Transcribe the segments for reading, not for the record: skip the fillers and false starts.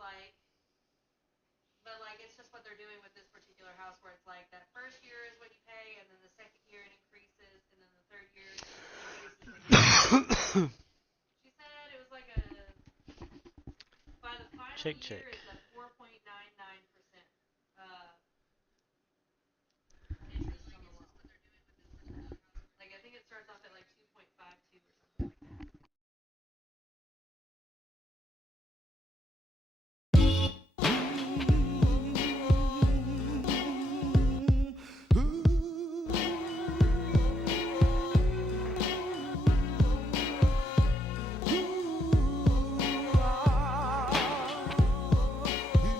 like, but like it's just what they're doing with this particular house, where it's like that first year is what you pay, and then the second year it increases, and then the third year it increases. She said it was like a by the final Chick year chick. it's a 4.99% interest on the loan. Like I think it starts off at like 2.52 or something like that.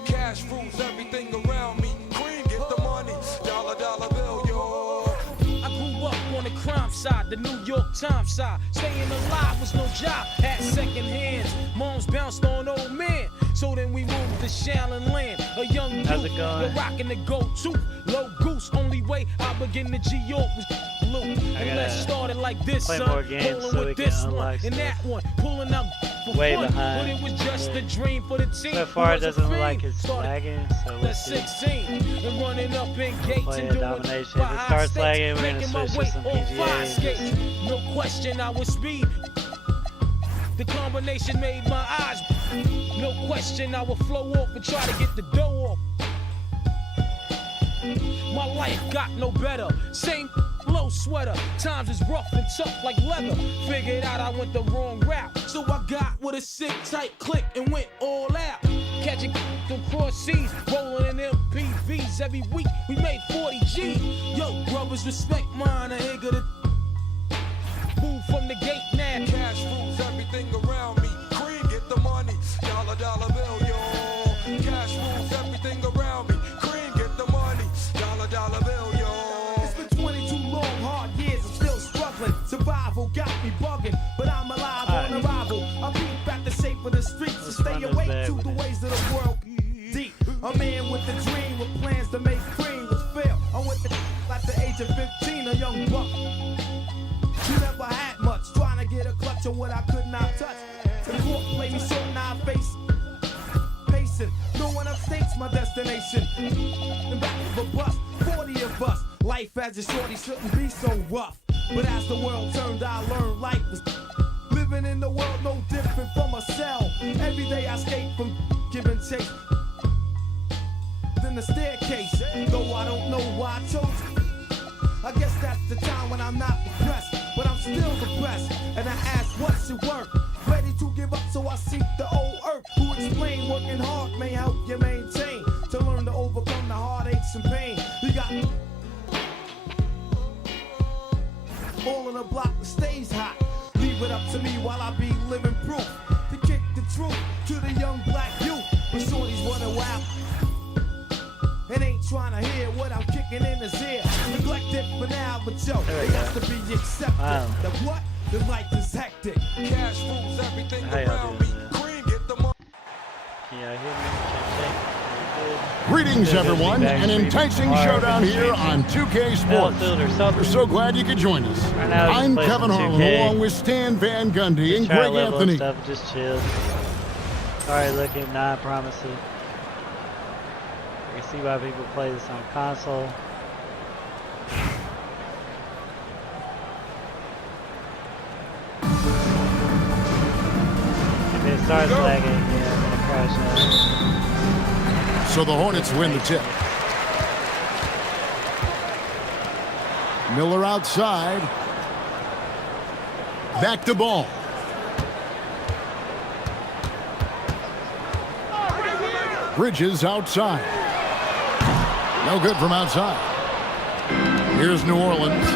Cash rules everything around me. Cream, get the money. Dollar, dollar bill, yo. I grew up on the crime side, the New York Times side. Staying alive was no job, had second hands. Moms bounced on old men. So then we moved to Shaolin Land. A young youth, How's it going? rocking the go-to. Low goose, only way I begin to G-York was blue. And let's start it like this, play son. more games Rolling so we with can this one unlock and stuff. that one. Pulling out for Way fun. behind. But it was just a dream for the team. So far it who was a doesn't look fiend. like it's Started lagging, so at let's see. 16 and running up in gates Play and a doing domination. If it high starts stakes, lagging, we're gonna making my switch way to some on fire PGA. skates. No question, I was speed. The combination made my eyes. No question, I would flow off and try to get the dough off. My life got no better. Same low sweater. Times is rough and tough like leather. Figured out I went the wrong route. So I got with a sick tight click and went all out. Catching them cross seas, rolling in MPVs. Every week we made 40 G's. Yo, brothers, respect mine. I ain't gonna move from the gate now. Cash rules everything around me. Cream, get the money. Dollar, dollar bill, yo. Cash rules everything around me. Cream, get the money. Dollar, dollar bill, yo. It's been 22 long, hard years. I'm still struggling. Survival got me bugging, but I'm alive on arrival. I peep at the shape of the streets and stay awake to the ways of the world. Deep, a man with a dream with plans to make cream was fail. I went to at the age of 15, a young buck. You never had much, trying to get a clutch on what I could not touch. The court played me short, now I face pacing. No one upstates my destination. The back of a bus, 40 of us. Life as a shorty shouldn't be so rough. But as the world turned, I learned life was living in the world no different from a cell. Every day I escape from giving chase. Then the staircase, though I don't know why I chose it. I guess that's the time when I'm not depressed, but I'm still depressed. And I ask, what's it worth? Ready to give up, so I seek the old earth. Who explain working hard may help you maintain. To learn to overcome the heartaches and pain. You got all in a block that stays hot. Leave it up to me while I be living proof. To kick the truth to the young black youth. But shorties running wild and ain't trying to hear what I'm kicking in his ear. Neglected for now, but yo, it has to be accepted. That what? The life is hectic. Cash rules everything How y'all around me. doing, man? Cream, get the money. Can y'all hear me? Check, check. Greetings, everyone. An enticing showdown here on 2K Sports. We're so glad you could join us. Right now, I'm just play Kevin some Harlan, 2K. along with Stan Van Gundy and Try to Greg level Anthony. Stuff, just chill. Alright, looking not promising. I can see why people play this on console. If it starts lagging, yeah, I'm gonna crash out. So the Hornets win the tip. Miller outside. Back to ball. Bridges outside. No good from outside. Here's New Orleans.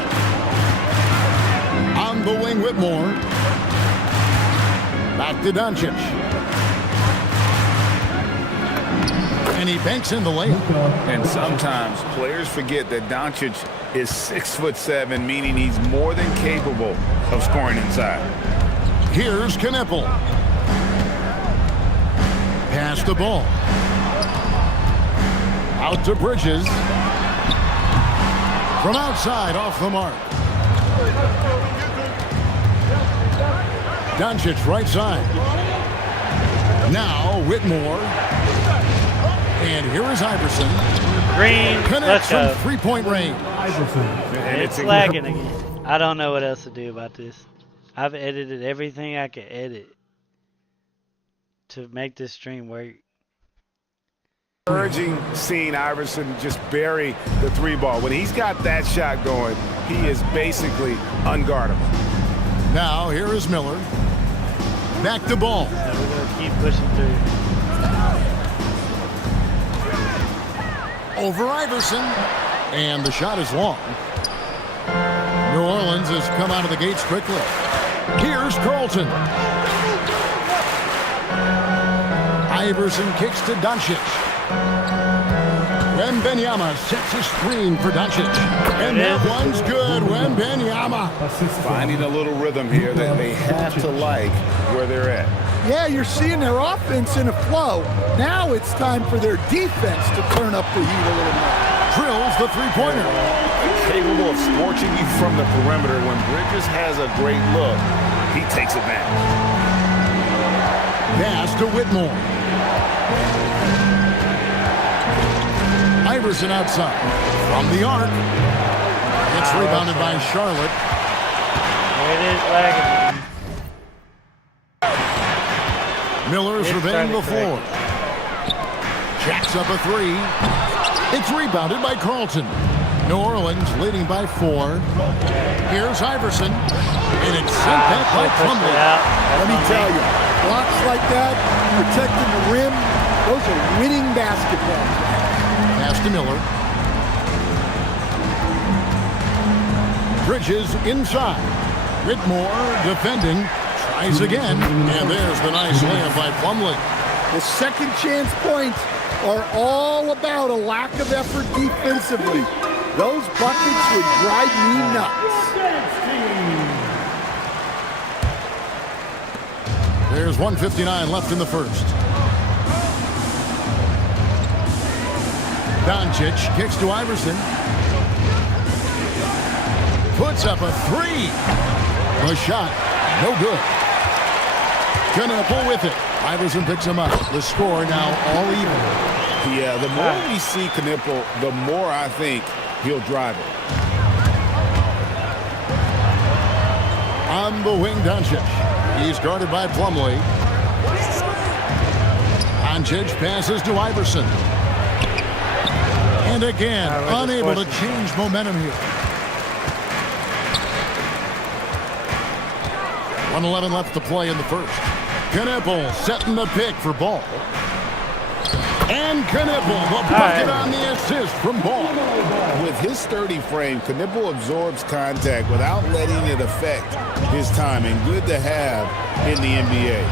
On the wing, Whitmore. Back to Doncic. And he banks in the layup. And sometimes players forget that Doncic is 6'7", meaning he's more than capable of scoring inside. Here's Knippel. Pass the ball. Out to Bridges. From outside, off the mark. Doncic right side. Now Whitmore. And here is Iverson. Green. Let's Connects go. from three-point range. And It's lagging again. I don't know what else to do about this. I've edited everything I could edit to make this stream work. encouraging seeing Iverson just bury the three ball. When he's got that shot going, he is basically unguardable. Now here is Miller. Back to Ball. So we're going to keep pushing through. Over Iverson. And the shot is long. New Orleans has come out of the gates quickly. Here's Carlton. Iverson kicks to Doncic. Wembanyama sets a screen for Doncic. And that one's good. Wembanyama. Finding a little rhythm here that they have to like where they're at. Yeah, you're seeing their offense in a flow. Now it's time for their defense to turn up the heat a little more. Drills the three-pointer. Capable of scorching you from the perimeter. When Bridges has a great look, he takes advantage. Pass to Whitmore. Iverson outside. From the arc. It's rebounded by Charlotte. There it is, lagging. Miller surveying the floor. Jacks up a three. It's rebounded by Carlton. New Orleans leading by 4. Here's Iverson. And it's sent back by Plumlee. Let me tell you, blocks like that, protecting the rim, those are winning basketball. Pass to Miller. Bridges inside. Whitmore defending. Tries again. And there's the nice layup by Plumlee. The second chance points are all about a lack of effort defensively. Those buckets would drive me nuts. There's 1:59 left in the first. Doncic kicks to Iverson. Puts up a three. The shot, no good. Knuckle with it. Iverson picks him up. The score now all even. Yeah, the more we see Knipple, the more I think he'll drive it. On the wing, Doncic. He's guarded by Plumlee. Doncic passes to Iverson. And again, unable to change momentum here. 1:11 left to play in the first. Knipple setting the pick for Ball. And Knipple, the bucket on the assist from Ball. With his sturdy frame, Knipple absorbs contact without letting it affect his timing. Good to have in the NBA.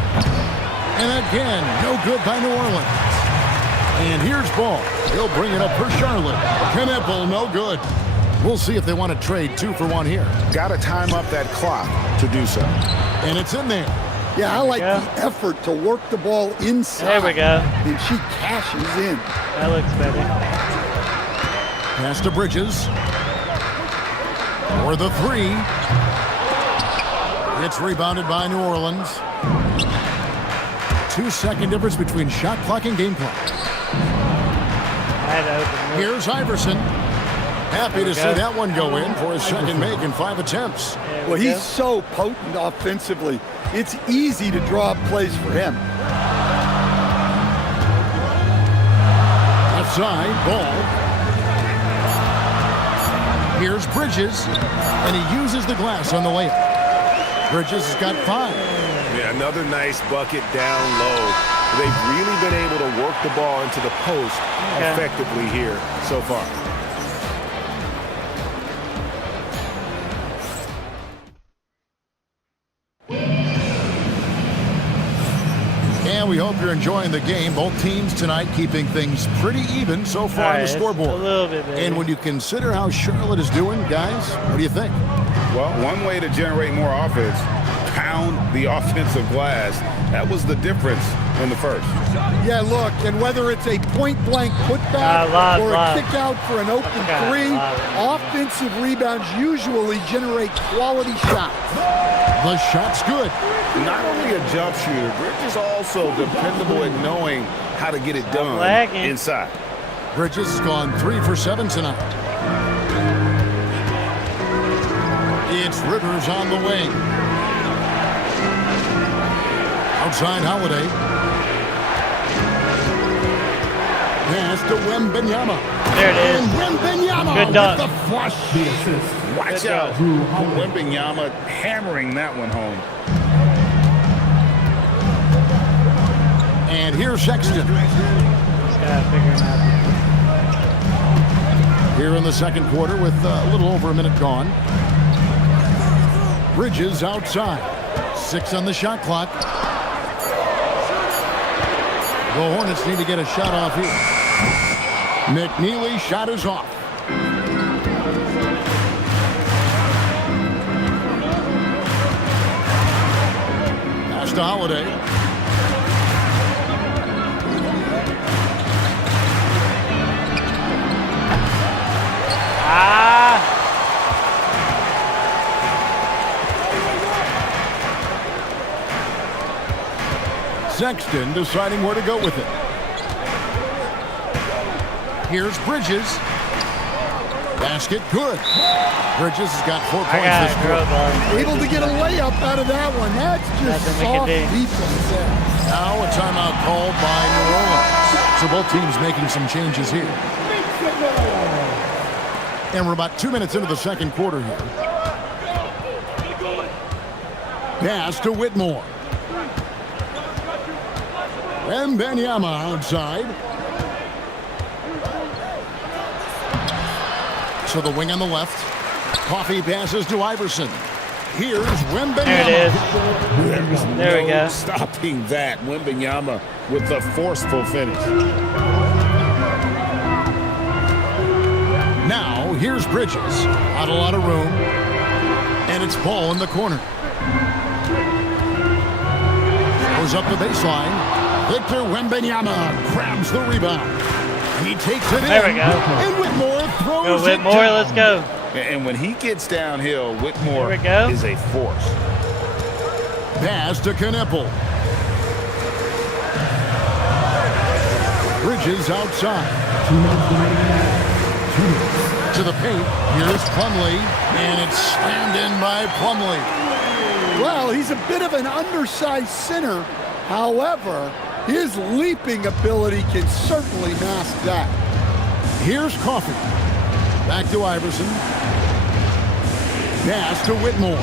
And again, no good by New Orleans. And here's Ball. He'll bring it up for Charlotte. Knipple, no good. We'll see if they want to trade 2 for 1 here. Got to time up that clock to do so. And it's in there. Yeah, I like the effort to work the ball inside. There we go. And she cashes in. That looks better. Pass to Bridges. For the 3. It's rebounded by New Orleans. 2-second difference between shot clock and game clock. Here's Iverson. Happy to see that one go in for his second make in 5 attempts. Well, he's so potent offensively. It's easy to draw up plays for him. Left side, Ball. Here's Bridges, and he uses the glass on the layup. Bridges has got 5. Yeah, another nice bucket down low. They've really been able to work the ball into the post effectively here so far. And we hope you're enjoying the game. Both teams tonight keeping things pretty even so far on the scoreboard. A little bit better. And when you consider how Charlotte is doing, guys, what do you think? Well, one way to generate more offense, pound the offensive glass. That was the difference in the first. Yeah, look, and whether it's a point-blank putback or a kick out for an open three, offensive rebounds usually generate quality shots. The shot's good. Not only a jump shooter, Bridges also dependable at knowing how to get it done inside. Bridges has gone 3 for 7 tonight. It's Rivers on the wing. Outside Holiday. Pass to Wembanyama. There it is. And Wembanyama Good dunk. with the flush. Watch out. Wembanyama hammering that one home. And here's Sexton. Gotta figure him out. Here in the second quarter with a little over a minute gone. Bridges outside. 6 on the shot clock. The Hornets need to get a shot off here. McNeely's shot is off. Pass to Holiday. Sexton deciding where to go with it. Here's Bridges. Basket good. Bridges has got 4 points this quarter. Able to get a layup out of that one. That's just soft defense. Now a timeout called by New Orleans. So both teams making some changes here. And we're about 2 minutes into the second quarter here. Pass to Whitmore. Wembanyama outside. So the wing on the left. Coffee passes to Iverson. Here's Wembanyama. There it is. There we go. Stopping that. Wembanyama with a forceful finish. Now here's Bridges. Not a lot of room. And it's Ball in the corner. Goes up the baseline. Victor Wembanyama grabs the rebound. He takes it in. There we go. And Whitmore throws Go Whitmore, it down. let's go. And when he gets downhill, Whitmore There we go. is a force. Pass to Knippel. Bridges outside. To the paint. Here's Plumlee. And it's slammed in by Plumlee. Well, he's a bit of an undersized center. However, his leaping ability can certainly mask that. Here's Coffee. Back to Iverson. Pass to Whitmore.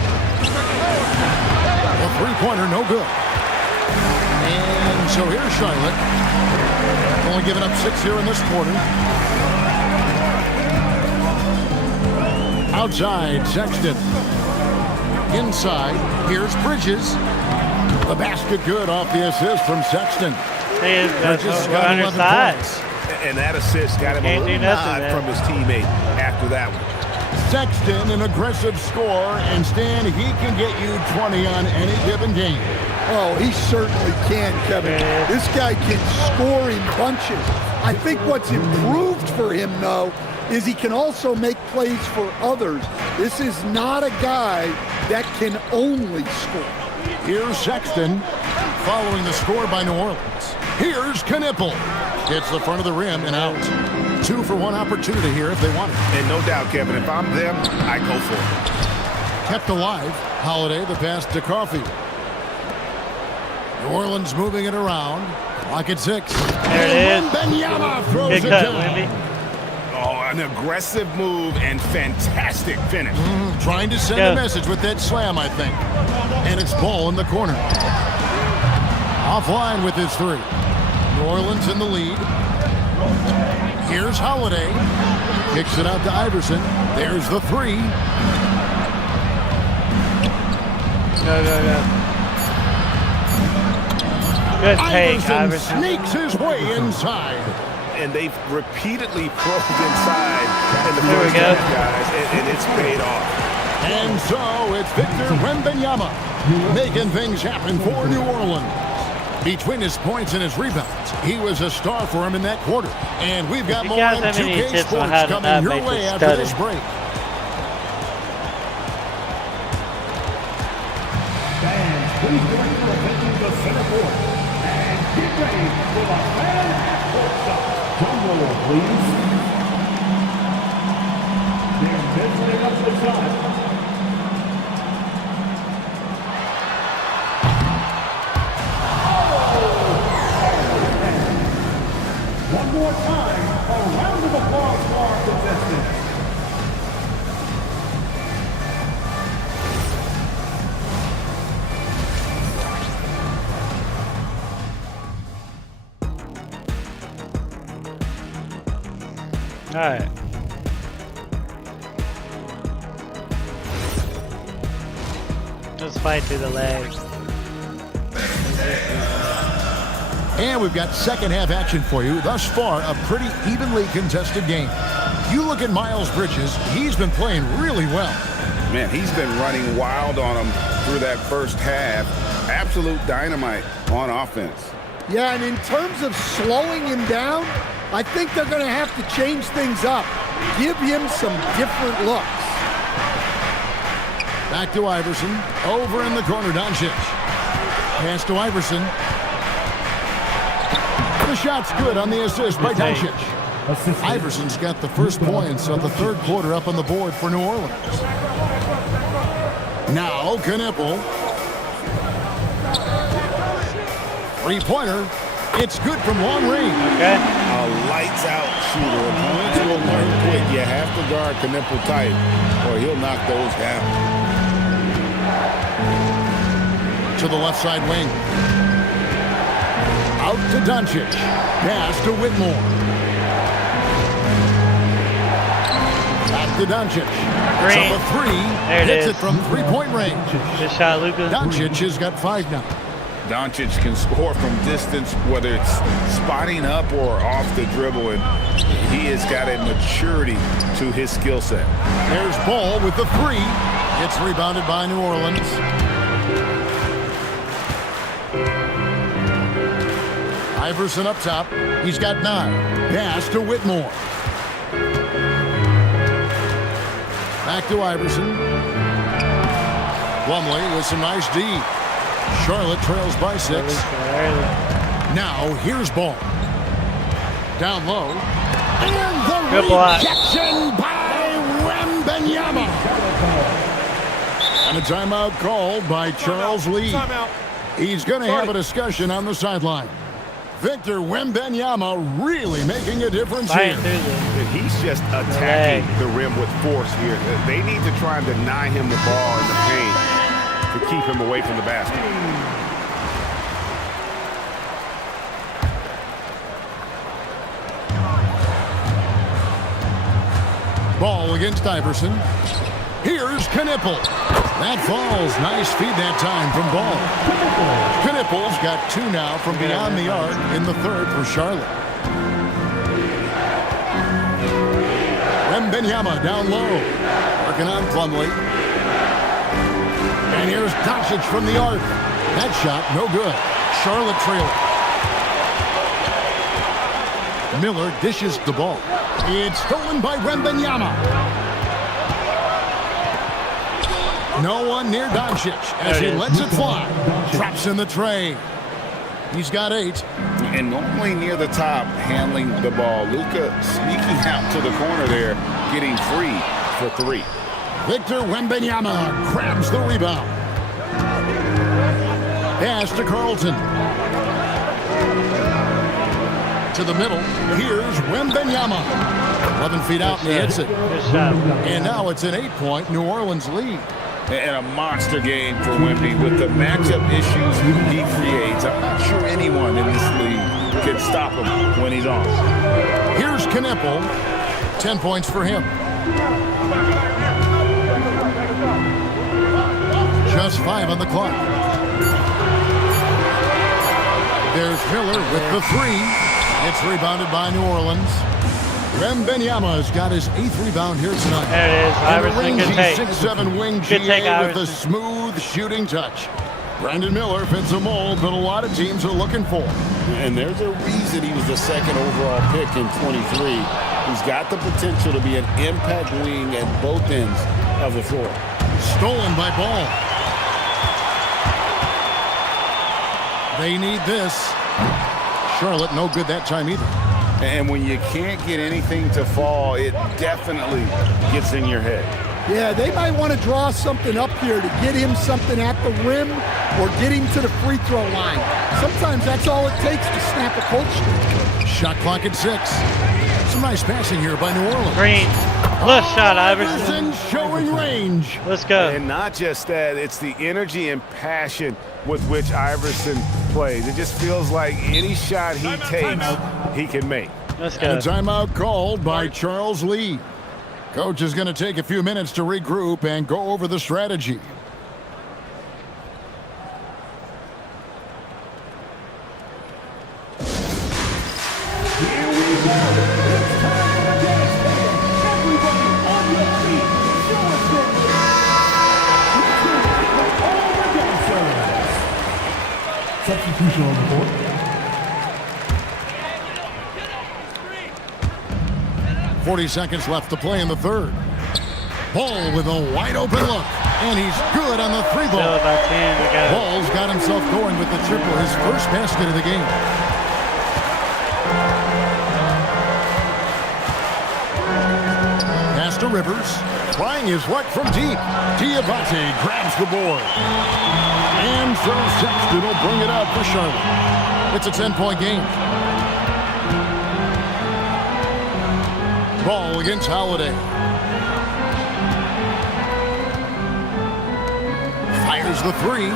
A three-pointer, no good. And so here's Charlotte. Only giving up 6 here in this quarter. Outside, Sexton. Inside, here's Bridges. The basket good off the assist from Sexton. Bridges got 11 points. And that assist got him a little nod from his teammate after that one. Sexton, an aggressive scorer, and Stan, he can get you 20 on any given game. Oh, he certainly can, Kevin. This guy can score in bunches. I think what's improved for him, though, is he can also make plays for others. This is not a guy that can only score. Here's Sexton, following the score by New Orleans. Here's Knippel. Gets the front of the rim and out. 2 for 1 opportunity here if they want it. And no doubt, Kevin, if I'm them, I go for it. Kept alive. Holiday, the pass to Coffee. New Orleans moving it around. Clock at 6. There it is. Wembanyama throws Good it cut, down. Wemby. Oh, an aggressive move and fantastic finish. Trying to send a message with that slam, I think. And it's Ball in the corner. Offline with his 3. New Orleans in the lead. Here's Holiday. Kicks it out to Iverson. There's the 3. Go. Good take, Iverson. Sneaks his way inside. And they've repeatedly probed inside in the There we first go. half, guys, and it's paid off. And so it's Victor Wembanyama making things happen for New Orleans. Between his points and his rebounds, he was a star for him in that quarter. And we've got If you more guys in have any 2K tips on Sports how to coming not your make way this after stutter. this break. Fans, please join me in taking the center court. And get ready for the fan at courtside. Drum roll, please. They're measuring up the shot. One more time, a round of applause for our contestants. All right. Let's fight through the legs. And we've got second half action for you. Thus far, a pretty evenly contested game. You look at Miles Bridges, he's been playing really well. Man, he's been running wild on him through that first half. Absolute dynamite on offense. Yeah, and in terms of slowing him down, I think they're going to have to change things up. Give him some different looks. Back to Iverson. Over in the corner, Doncic. Pass to Iverson. The shot's good on the assist by Doncic. Iverson's got the first points of the third quarter up on the board for New Orleans. Now, Knippel. Three-pointer. It's good from long range. Okay. A lights-out shooter. Opponents will learn quick. You have to guard Knippel tight, or he'll knock those down. To the left side wing. Out to Doncic. Pass to Whitmore. Back to Doncic. Green. It's up a three. There it Hits is. it from three-point range. Good shot, Luka. Doncic has got 5 now. Doncic can score from distance, whether it's spotting up or off the dribble, and he has got a maturity to his skill set. There's Ball with the three. It's rebounded by New Orleans. Iverson up top. He's got 9. Pass to Whitmore. Back to Iverson. Plumlee with some nice D. Charlotte trails by 6. Now here's Ball. Down low. And the Good block. rejection by Wembanyama. And a timeout called by Charles Lee. He's going to have a discussion on the sideline. Victor Wembanyama really making a difference Fight here. through the He's just attacking the rim with force here. They need to try and deny him the ball in the paint to keep him away from the basket. Ball against Iverson. Here's Knippel. That falls. Nice feed that time from Ball. Knippel's got 2 now from beyond the arc in the third for Charlotte. Wembanyama down low. Working on Plumlee. And here's Doncic from the arc. That shot, no good. Charlotte trailing. Miller dishes the ball. It's stolen by Wembanyama. No one near Doncic as he lets it fly. Drops in the tray. He's got 8. And normally near the top, handling the ball. Luka sneaking out to the corner there, getting free for 3. Victor Wembanyama grabs the rebound. Pass to Carlton. To the middle. Here's Wembanyama. 11 feet out and he hits it. Good shot. And now it's an 8-point New Orleans lead. And a monster game for Wemby with the matchup issues he creates. I'm not sure anyone in this league can stop him when he's on. Here's Knippel. 10 points for him. Just 5 on the clock. There's Miller with the 3. It's rebounded by New Orleans. Wembanyama's got his 8th rebound here tonight. There it is. Iverson, good take. 6'7" wing Good take, GA with Iverson. a smooth shooting touch. Brandon Miller fits a mold that a lot of teams are looking for. And there's a reason he was the second overall pick in 23. He's got the potential to be an impact wing at both ends of the floor. Stolen by Ball. They need this. Charlotte no good that time either. And when you can't get anything to fall, it definitely gets in your head. Yeah, they might want to draw something up here to get him something at the rim or get him to the free throw line. Sometimes that's all it takes to snap a cold streak. Shot clock at 6. Some nice passing here by New Orleans. Green. Look, shot, Iverson. Showing range. Let's go. And not just that, it's the energy and passion with which Iverson plays. It just feels like any shot he takes, he can make. Let's go. And a timeout called by Charles Lee. Coach is going to take a few minutes to regroup and go over the strategy. Here we go. It's time for the dance band. Everybody on your feet. Show us your moves. All the dancers. Substitution on the board. – 40 seconds left to play in the third. Ball with a wide open look. And he's good on the three ball. Still about 10 to go. Ball's got himself going with the triple, his first basket of the game. Pass to Rivers. Trying his luck from deep. Diabate grabs the board. And so Sexton will bring it out for Charlotte. It's a 10-point game. Ball against Holiday. Fires the three.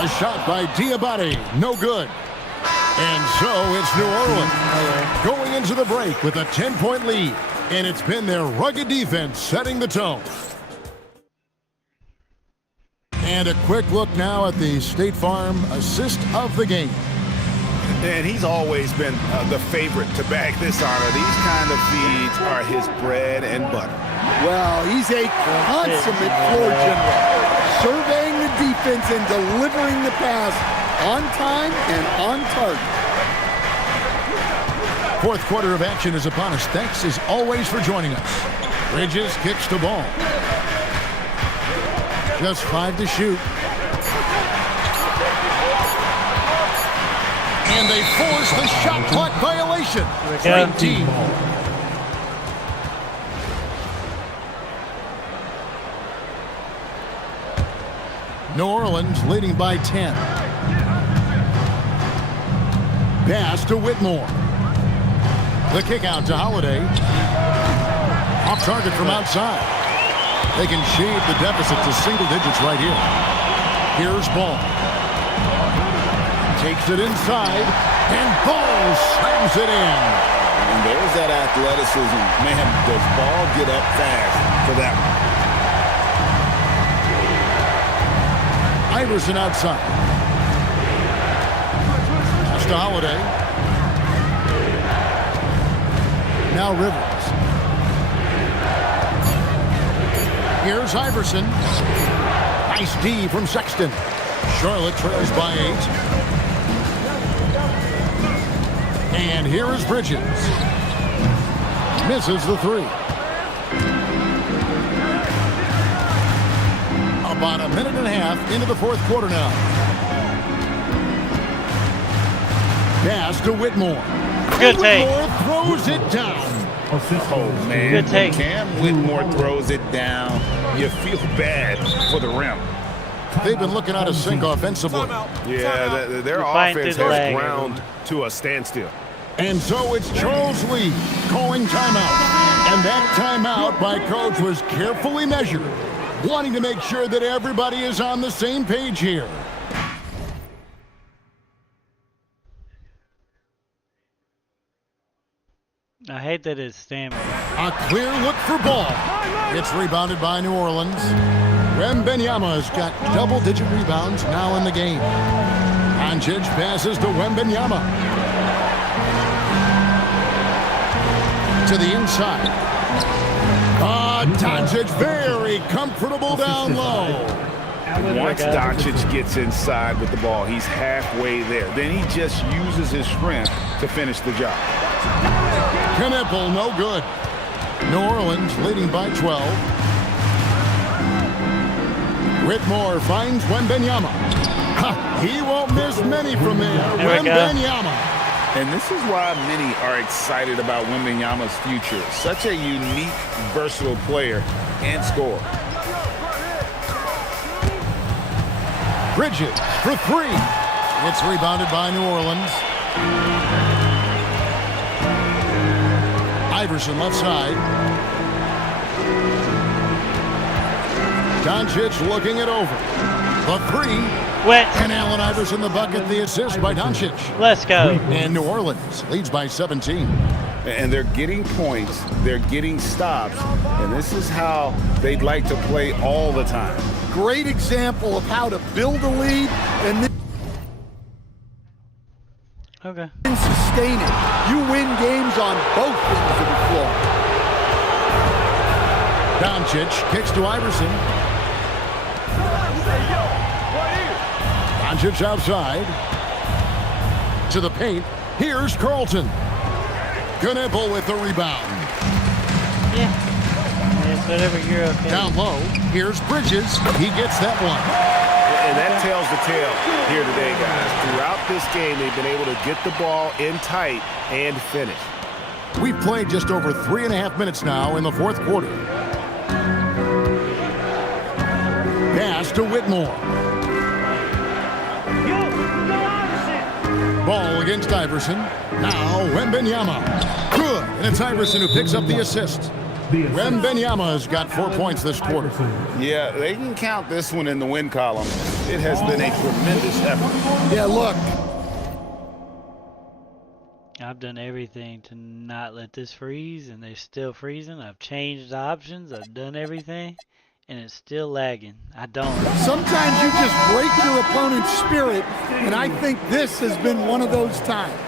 A shot by Diabate. No good. And so it's New Orleans going into the break with a 10-point lead. And it's been their rugged defense setting the tone. And a quick look now at the State Farm assist of the game. And he's always been the favorite to bag this honor. These kind of feeds are his bread and butter. Well, he's a consummate floor general, surveying the defense and delivering the pass on time and on target. Fourth quarter of action is upon us. Thanks as always for joining us. Bridges kicks the ball. Just 5 to shoot. And they force the shot clock violation. Great team. New Orleans leading by 10. Pass to Whitmore. The kick out to Holiday. Off target from outside. They can shade the deficit to single digits right here. Here's Ball. Takes it inside, and Ball slams it in. And there's that athleticism. Man, does Ball get up fast for that one. Iverson outside. Pass to Holiday. Now Rivers. Here's Iverson. Nice D from Sexton. Charlotte trails by 8. And here is Bridges. Misses the 3. About a minute and a half into the fourth quarter now. Pass to Whitmore. Good take. Whitmore throws it down. Oh, man. Good take. Cam Whitmore throws it down. You feel bad for the rim. They've been looking out of sync offensively. Yeah, their offense has ground to a standstill. And so it's Charles Lee calling timeout. And that timeout by coach was carefully measured, wanting to make sure that everybody is on the same page here. I hate that it's stamina. A clear look for Ball. It's rebounded by New Orleans. Wembanyama's got double-digit rebounds now in the game. Doncic passes to Wembanyama. To the inside. Doncic very comfortable down low. Once Doncic gets inside with the ball, he's halfway there. Then he just uses his strength to finish the job. Knipple, no good. New Orleans leading by 12. Whitmore finds Wembanyama. He won't miss many from there. Wembanyama. And this is why many are excited about Wembanyama's future. Such a unique, versatile player and scorer. Bridges for three. It's rebounded by New Orleans. Iverson left side. Doncic looking it over. The three. Wet. And Allen Iverson the bucket, the assist by Doncic. Let's go. And New Orleans leads by 17. And they're getting points, they're getting stops, and this is how they'd like to play all the time. Great example of how to build a lead and Okay. then sustain it. You win games on both ends of the floor. Doncic kicks to Iverson. Doncic outside. To the paint. Here's Carlton. Knipple with the rebound. Yeah. It's whatever you're okay. Down low. Here's Bridges. He gets that one. And that tells the tale here today, guys. Throughout this game, they've been able to get the ball in tight and finish. We've played just over 3.5 minutes now in the fourth quarter. Pass to Whitmore. Ball against Iverson. Now Wembanyama. Good. And it's Iverson who picks up the assist. Wembanyama's got 4 points this quarter. Yeah, they can count this one in the win column. It has been a tremendous effort. Yeah, look. I've done everything to not let this freeze, and they're still freezing. I've changed the options. I've done everything, and it's still lagging. I don't. Sometimes you just break your opponent's spirit, and I think this has been one of those times.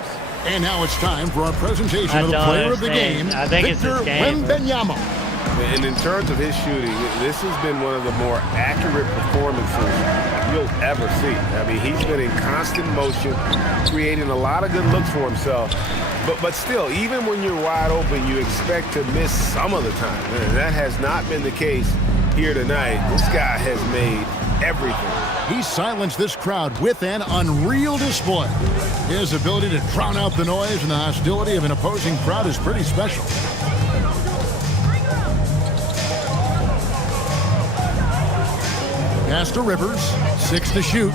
And now it's time for our presentation of the player of the game, I think Victor it's his game. Wembanyama. And in terms of his shooting, this has been one of the more accurate performances you'll ever see. I mean, he's been in constant motion, creating a lot of good looks for himself. But still, even when you're wide open, you expect to miss some of the time. And that has not been the case here tonight. This guy has made everything. He silenced this crowd with an unreal display. His ability to drown out the noise and the hostility of an opposing crowd is pretty special. Pass to Rivers, 6 to shoot.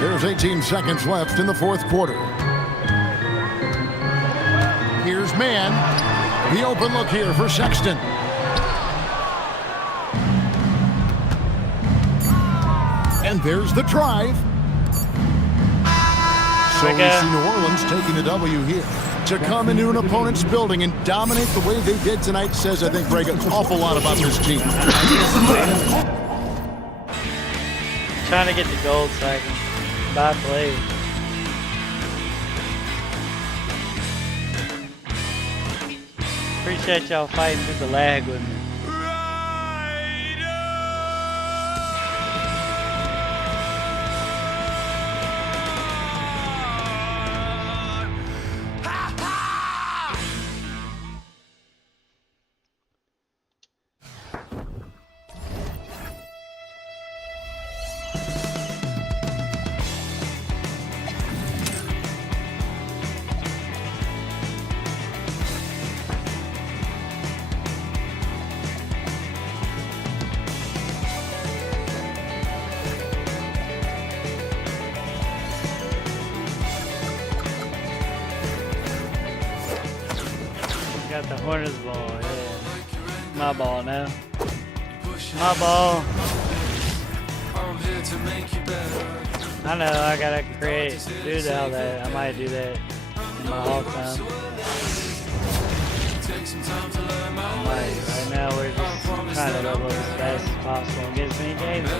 There's 18 seconds left in the fourth quarter. Here's Mann. The open look here for Sexton. And there's the drive. So we see New Orleans taking the W here. To come into an opponent's building and dominate the way they did tonight says, I think, Greg, an awful lot about this team. Trying to get the gold so I can buy plays. Appreciate y'all fighting through the lag with me. Got the Hornets ball, yeah. My ball now. My ball. I know, I gotta do all that. I might do that in my off time. Right now we're just trying to level as fast as possible and get as many games.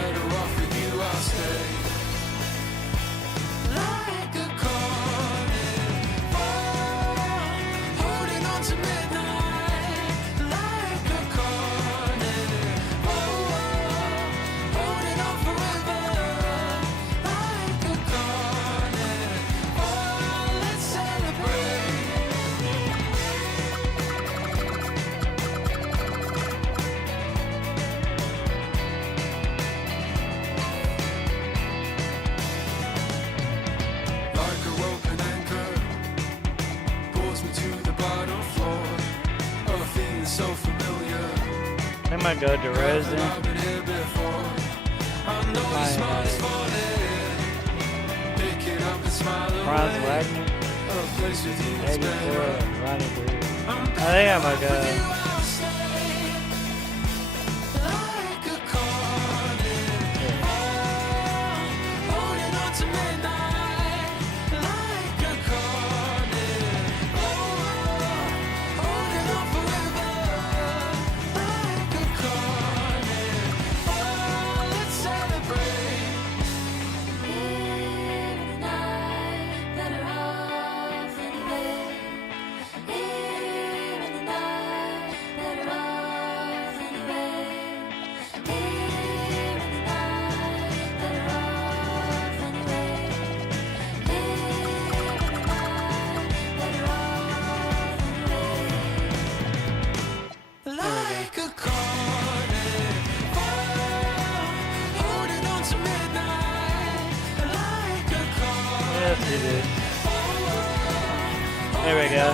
gonna go DeRozan. Franz Wagner. 84, Ronnie Brewer. I think I'm gonna go. Yes, it is. There we go.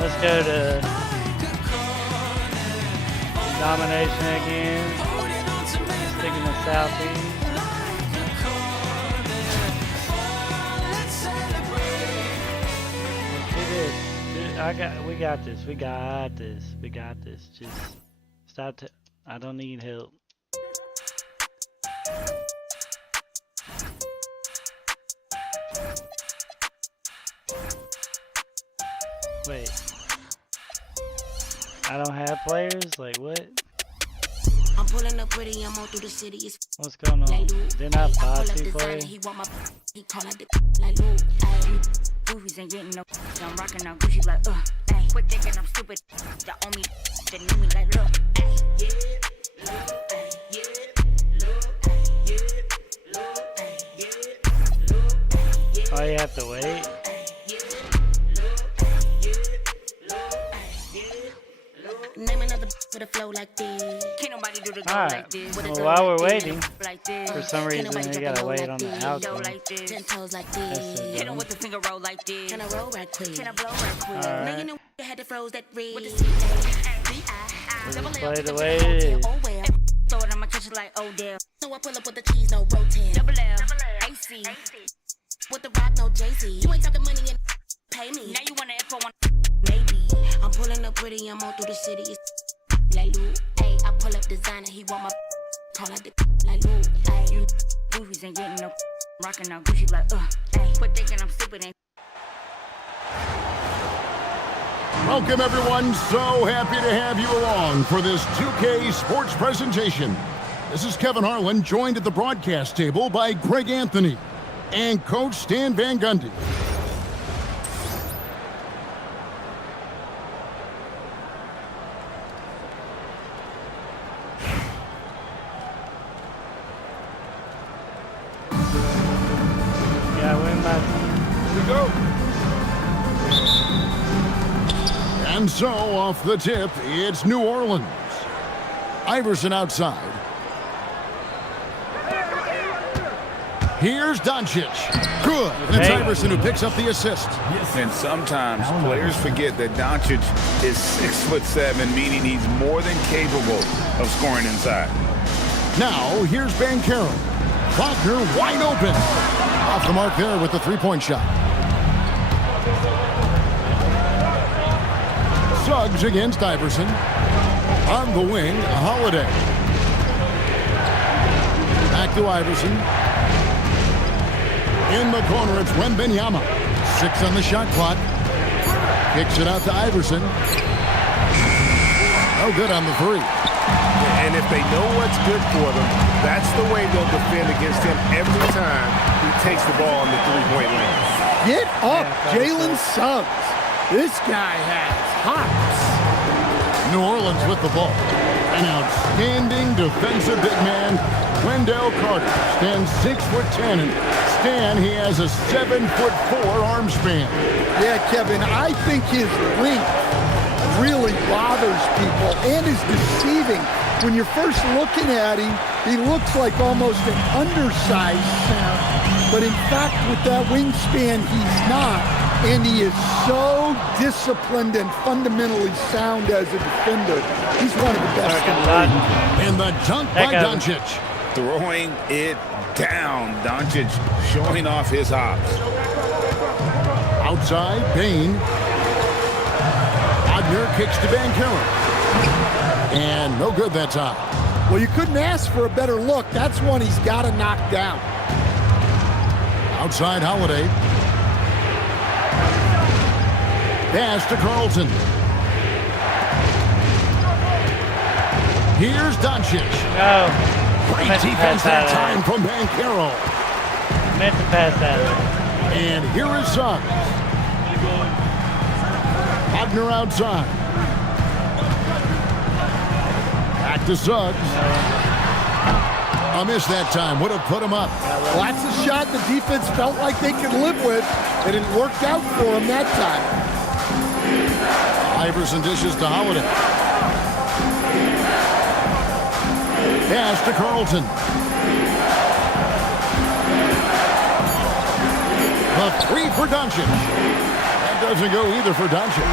Let's go to domination again. Sticking to Southeast. It is. We got this. We got this. We got this. Just stop. I don't need help. Wait. I don't have players? Like what? I'm pulling up pretty, I'm all through the city. It's What's going on? Didn't I buy two players? he want my he call out the like Lou. Goofies ain't getting no I'm rocking out Gucci like ay. Quit thinking I'm stupid. Y'all owe me they know me like look. Oh, you have to wait? Name another with a flow like this. Can't nobody do the go like this. Well, while we're waiting, for some reason you gotta wait on the outro. Like this. 10 toes like this. Hit him with the finger roll like this. Can I roll right quick? Can I blow right quick? Now you know you had to froze that red. With the play the way it is. Oh well. Throw it on my kitchen like Odell. So I pull up with the cheese, no rotel. Double L. AC. With the rock, no Jay-Z. You ain't talking money and pay me. Now you wanna F on maybe. I'm pulling up pretty, I'm all through the city. It's like Lou. Ay, I pull up designer, he want my call out the like Lou. Ay, you goofies ain't getting no rocking out Gucci like ay. Quit thinking I'm stupid and Welcome, everyone. So happy to have you along for this 2K Sports presentation. This is Kevin Harlan, joined at the broadcast table by Greg Anthony and Coach Stan Van Gundy. Here we go. And so, off the tip, it's New Orleans. Iverson outside. Here's Doncic. Good. And it's Iverson who picks up the assist. And sometimes players forget that Doncic is 6'7", meaning he's more than capable of scoring inside. Now, here's Banchero. Wagner wide open. Off the mark there with the three-point shot. Suggs against Iverson. On the wing, Holiday. Back to Iverson. In the corner, it's Wembanyama. 6 on the shot clock. Kicks it out to Iverson. No good on the three. And if they know what's good for them, that's the way they'll defend against him every time he takes the ball in the three-point lane. Get up, Jalen Suggs. This guy has hops. New Orleans with the ball. An outstanding defensive big man, Wendell Carter, stands 6'10", and Stan, he has a 7'4" arm span. Yeah, Kevin, I think his length really bothers people and is deceiving. When you're first looking at him, he looks like almost an undersized center, but in fact, with that wingspan, he's not. And he is so disciplined and fundamentally sound as a defender. He's one of the best in the league. And the dunk by Doncic. Throwing it down. Doncic showing off his hops. Outside, Bain. Wagner kicks to Banchero. And no good that time. Well, you couldn't ask for a better look. That's one he's got to knock down. Outside, Holiday. Pass to Carlton. Here's Doncic. No. Great defense that time from Banchero. Meant to pass that. And here is Suggs. Wagner outside. Back to Suggs. A miss that time. Would have put him up. Well, that's a shot the defense felt like they could live with, and it worked out for him that time. Iverson dishes to Holiday. Pass to Carlton. The three for Doncic. That doesn't go either for Doncic.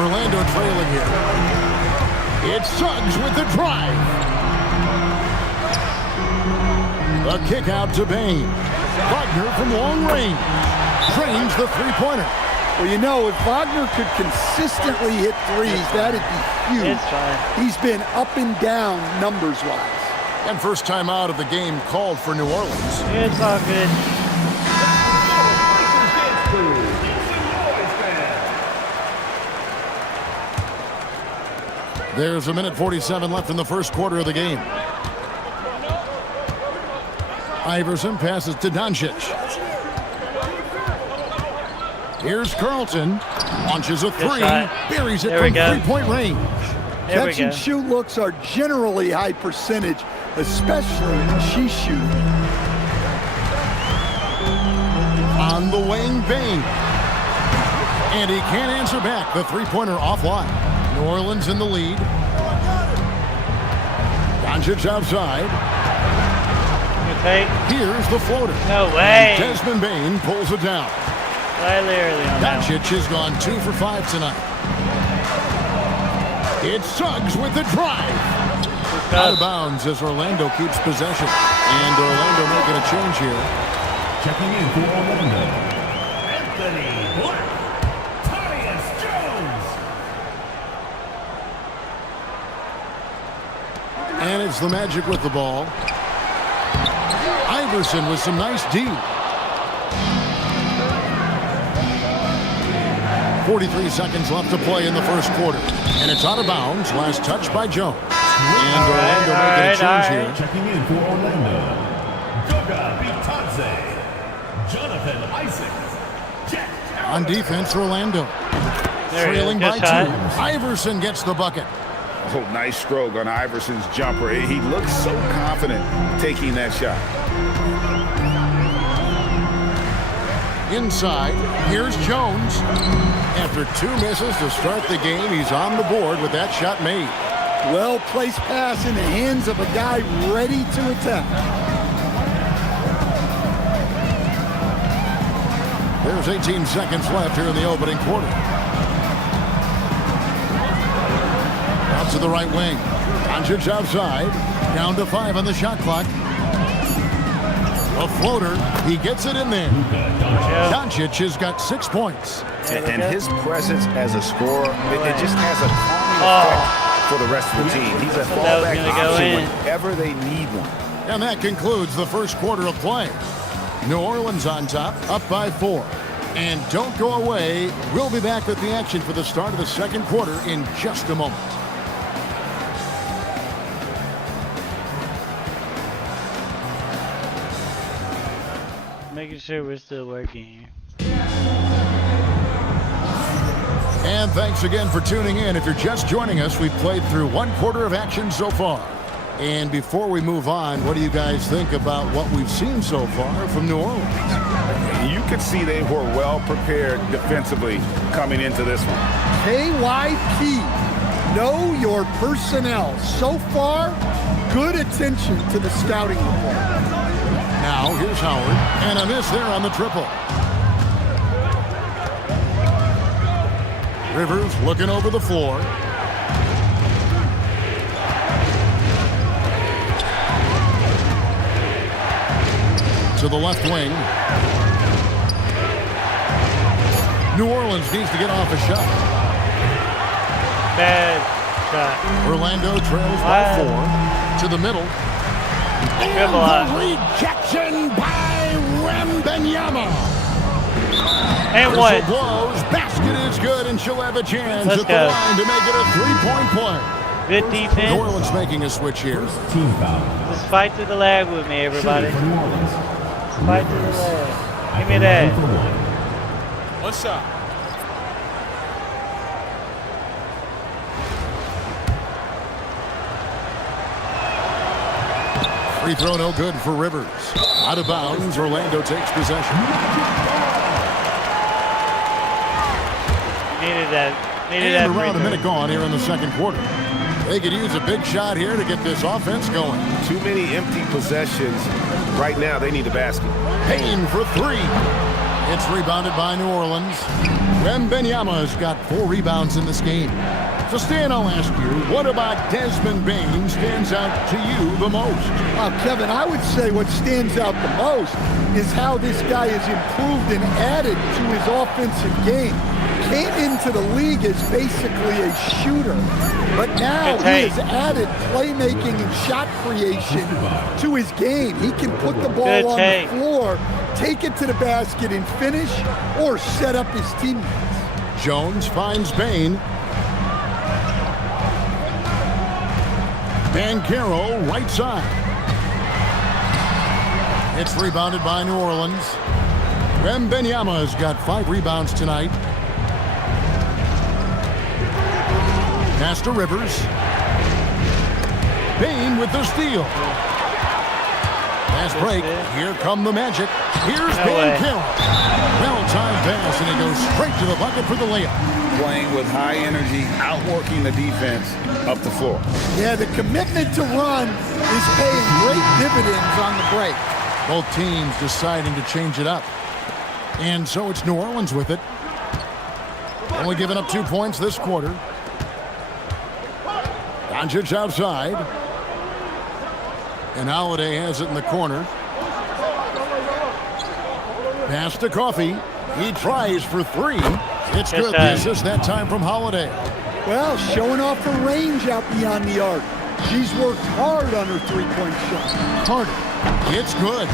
Orlando trailing here. It's Suggs with the drive. A kick out to Bain. Wagner from long range. Drains the three-pointer. Well, you know, if Wagner could consistently hit threes, that'd be huge. It's fine. He's been up and down numbers-wise. And first time out of the game called for New Orleans. It's all good. There's a minute 47 left in the first quarter of the game. Iverson passes to Doncic. Here's Carlton. Launches a three. Buries it from three-point range. Catch and shoot looks are generally high percentage, especially when she's shooting. On the wing, Bain. And he can't answer back. The three-pointer offline. New Orleans in the lead. Doncic outside. Here's the floater. No way. Desmond Bain pulls it down. Slightly early on that Doncic has gone 2 for 5 tonight. It's Suggs with the drive. Out of bounds as Orlando keeps possession. And Orlando making a change here. Checking in for Orlando, Anthony Black, Tyus Jones. And it's the Magic with the ball. Iverson with some nice D. 43 seconds left to play in the first quarter. And it's out of bounds. Last touch by Jones. And Orlando making a change here. Checking in for Orlando, Goga Bitadze, Jonathan Isaac. On defense, Orlando. Trailing by 2. Iverson gets the bucket. Oh, nice stroke on Iverson's jumper. He looks so confident taking that shot. Inside, here's Jones. After 2 misses to start the game, he's on the board with that shot made. Well-placed pass in the hands of a guy ready to attack. There's 18 seconds left here in the opening quarter. Out to the right wing. Doncic outside. Down to 5 on the shot clock. A floater. He gets it in there. Doncic has got 6 points. And his presence as a scorer, it just has a calming effect for the rest of the team. He's a fallback option whenever they need one. And that concludes the first quarter of play. New Orleans on top, up by 4. And don't go away. We'll be back with the action for the start of the second quarter in just a moment. Making sure we're still working. And thanks again for tuning in. If you're just joining us, we've played through 1 quarter of action so far. And before we move on, what do you guys think about what we've seen so far from New Orleans? You could see they were well prepared defensively coming into this one. KYP, know your personnel. So far, good attention to the scouting report. Now, here's Howard, and a miss there on the triple. Rivers looking over the floor. To the left wing. New Orleans needs to get off a shot. Bad shot. Orlando trails by 4. To the middle. Dribble And out. the rejection by Wembanyama. And Whistle one. blows. Basket is good, and she'll have a chance Let's at the go. line to make it a 3-point play. Good New defense. Orleans making a switch here. Team foul. Just fight through the lag with me, everybody. Shooting for New Orleans. Fight through the lag. Give me that. For one. One shot. Free throw no good for Rivers. Out of bounds. Orlando takes possession. Needed that. Needed And that. around a free minute throw. gone here in the second quarter. They could use a big shot here to get this offense going. Too many empty possessions. Right now, they need a basket. Payne for 3. It's rebounded by New Orleans. Wembanyama's got 4 rebounds in this game. So Stan, I'll ask you, what about Desmond Bane stands out to you the most? Kevin, I would say what stands out the most is how this guy has improved and added to his offensive game. Came into the league as basically a shooter, but now he has added playmaking and shot creation to his game. He can put the ball Good on take. the floor, take it to the basket and finish, or set up his teammates. Jones finds Bane. Banchero, right side. It's rebounded by New Orleans. Wembanyama's got 5 rebounds tonight. Pass to Rivers. Bane with the steal. Pass break. Here come the Magic. Here's No way. Banchero. Well-timed pass, and he goes straight to the bucket for the layup. Playing with high energy, outworking the defense up the floor. Yeah, the commitment to run is paying great dividends on the break. Both teams deciding to change it up. And so it's New Orleans with it. Only giving up 2 points this quarter. Doncic outside. And Holiday has it in the corner. Pass to Coffee. He tries for 3. It's good. The assist that time from Holiday. Well, showing off her range out beyond the arc. She's worked hard on her three-point shot. Carter. It's good.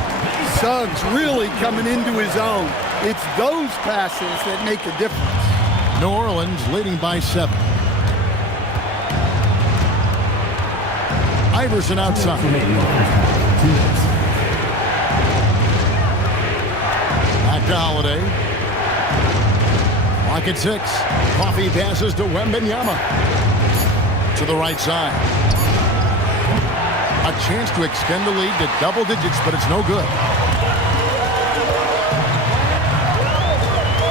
Suggs really coming into his own. It's those passes that make a difference. New Orleans leading by 7. Iverson outside. Back to Holiday. Clock at 6. Coffee passes to Wembanyama. To the right side. A chance to extend the lead to double digits, but it's no good.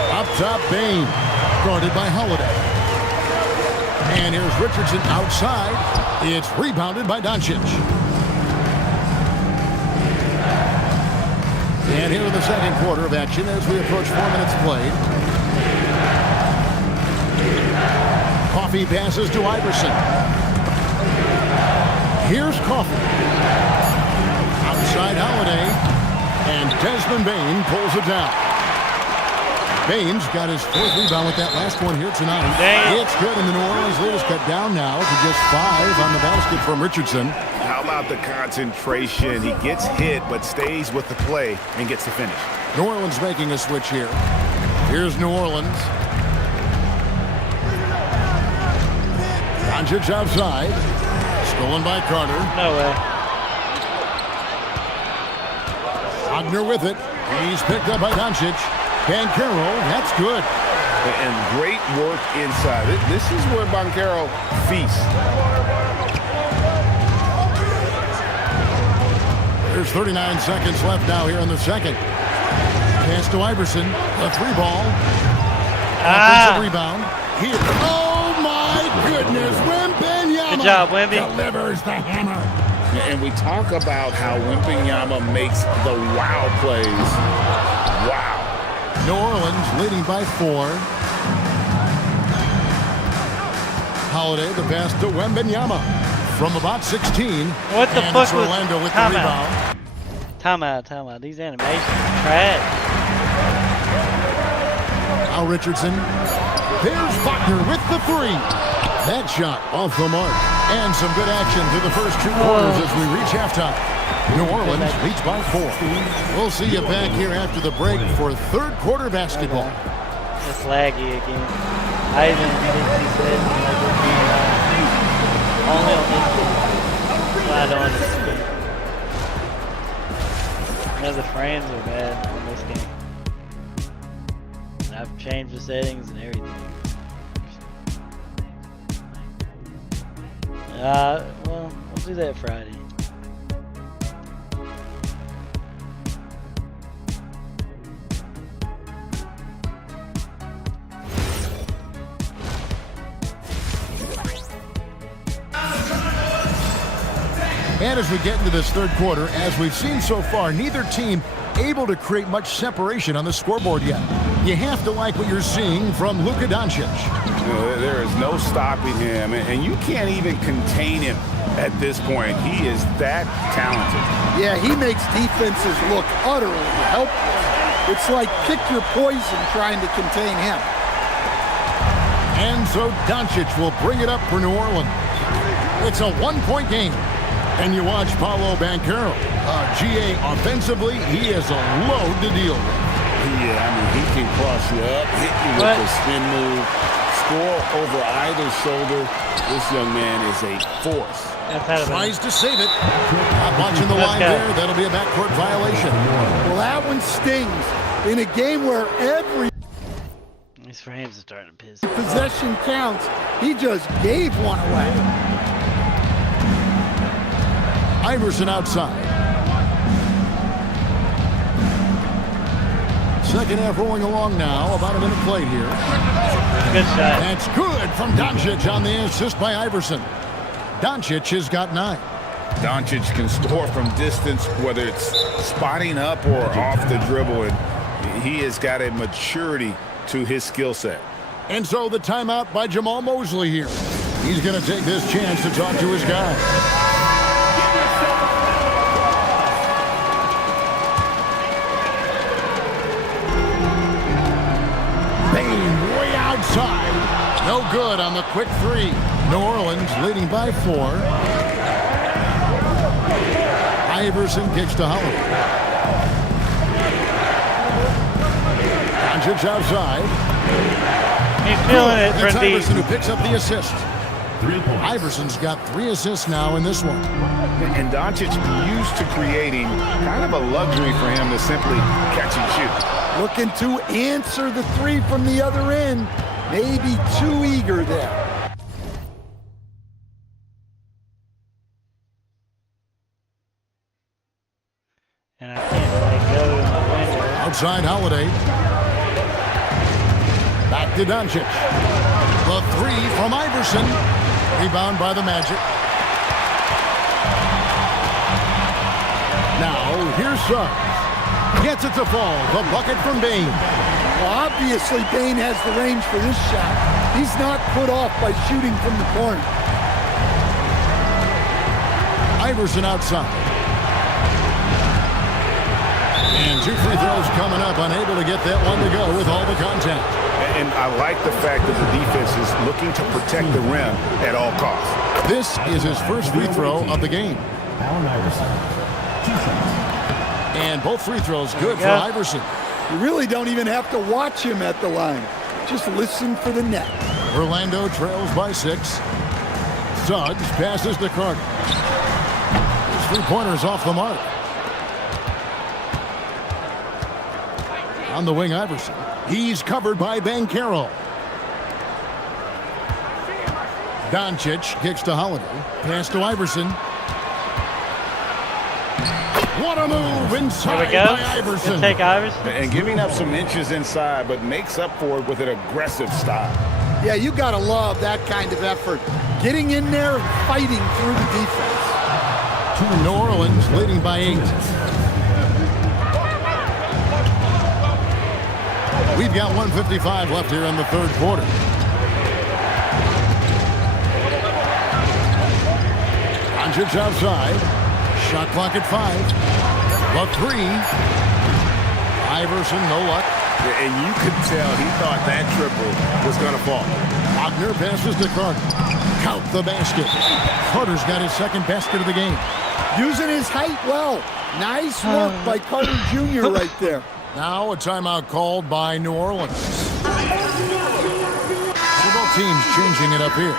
Up top, Bane. Guarded by Holiday. And here's Richardson outside. It's rebounded by Doncic. And here in the second quarter of action as we approach 4 minutes played. Coffee passes to Iverson. Here's Coffee. Outside Holiday. And Desmond Bane pulls it down. Bane's got his 4th rebound with that last one here tonight. It's good, and the New Orleans lead is cut down now to just 5 on the basket from Richardson. How about the concentration? He gets hit, but stays with the play and gets the finish. New Orleans making a switch here. Here's New Orleans. Doncic outside. Stolen by Carter. No way. Wagner with it. He's picked up by Doncic. Banchero, that's good. And great work inside. This is where Banchero feasts. There's 39 seconds left now here in the second. Pass to Iverson. A 3 ball. Offensive rebound. Here. Oh my goodness. Wembanyama. Good job, Wemby. Delivers the hammer. And we talk about how Wembanyama makes the wow plays. Wow. New Orleans leading by 4. Holiday, the pass to Wembanyama from about 16. What the and fuck it's was Orlando with the timeout? rebound. Timeout. These animations are trash. Now Richardson. There's Buckner with the three. That shot off the mark. And some good action through the first 2 quarters as we reach halftime. New Orleans leads by 4. We'll see you back here after the break for third quarter basketball. It's laggy again. I even think he said like we're being only on this game. So I don't understand. The frames are bad on this game. And I've changed the settings and everything. Well, we'll do that Friday. And as we get into this third quarter, as we've seen so far, neither team able to create much separation on the scoreboard yet. You have to like what you're seeing from Luka Doncic. There is no stopping him, and you can't even contain him at this point. He is that talented. Yeah, he makes defenses look utterly helpless. It's like pick your poison trying to contain him. And so Doncic will bring it up for New Orleans. It's a 1-point game. And you watch Paolo Banchero. GA offensively, he is a load to deal with. Yeah, I mean, he can cross you up, hit you with a spin move, score over either shoulder. This young man is a force. Tries to save it. Not watching the line there. That'll be a backcourt violation. Well, that one stings in a game where every These frames are starting to piss. possession counts. He just gave one away. Iverson outside. Second half rolling along now. About a minute played here. Good shot. That's good from Doncic on the assist by Iverson. Doncic has got 9. Doncic can score from distance, whether it's spotting up or off the dribble, and he has got a maturity to his skill set. And so the timeout by Jamal Mosley here. He's going to take this chance to talk to his guy. Way outside. No good on the quick 3. New Orleans leading by 4. Iverson kicks to Howard. Doncic outside. He's feeling it That's from deep. Iverson who picks up the assist. Iverson's got 3 assists now in this one. And Doncic used to creating kind of a luxury for him to simply catch and shoot. Looking to answer the 3 from the other end. Maybe too eager there. And I can't like go to my window. Outside Holiday. Back to Doncic. The 3 from Iverson. Rebound by the Magic. Now, here's Suggs. Gets it to fall. The bucket from Bane. Well, obviously, Bane has the range for this shot. He's not put off by shooting from the corner. Iverson outside. And 2 free throws coming up. Unable to get that one to go with all the contact. And I like the fact that the defense is looking to protect the rim at all costs. This is his first free throw of the game. And both free throws good for Iverson. You really don't even have to watch him at the line. Just listen for the net. Orlando trails by 6. Suggs passes to Carter. His 3-pointers off the mark. On the wing, Iverson. He's covered by Banchero. Doncic kicks to Holiday. Pass to Iverson. What a move inside by Iverson. Good take, Iverson. And giving up some inches inside, but makes up for it with an aggressive style. Yeah, you got to love that kind of effort. Getting in there and fighting through the defense. New Orleans leading by 8. We've got 1:55 left here in the third quarter. Doncic outside. Shot clock at 5. The 3. Iverson, no luck. And you could tell he thought that triple was going to fall. Wagner passes to Carter. Count the basket. Carter's got his second basket of the game. Using his height well. Nice work by Carter Jr. right there. Now a timeout called by New Orleans. Several teams changing it up here.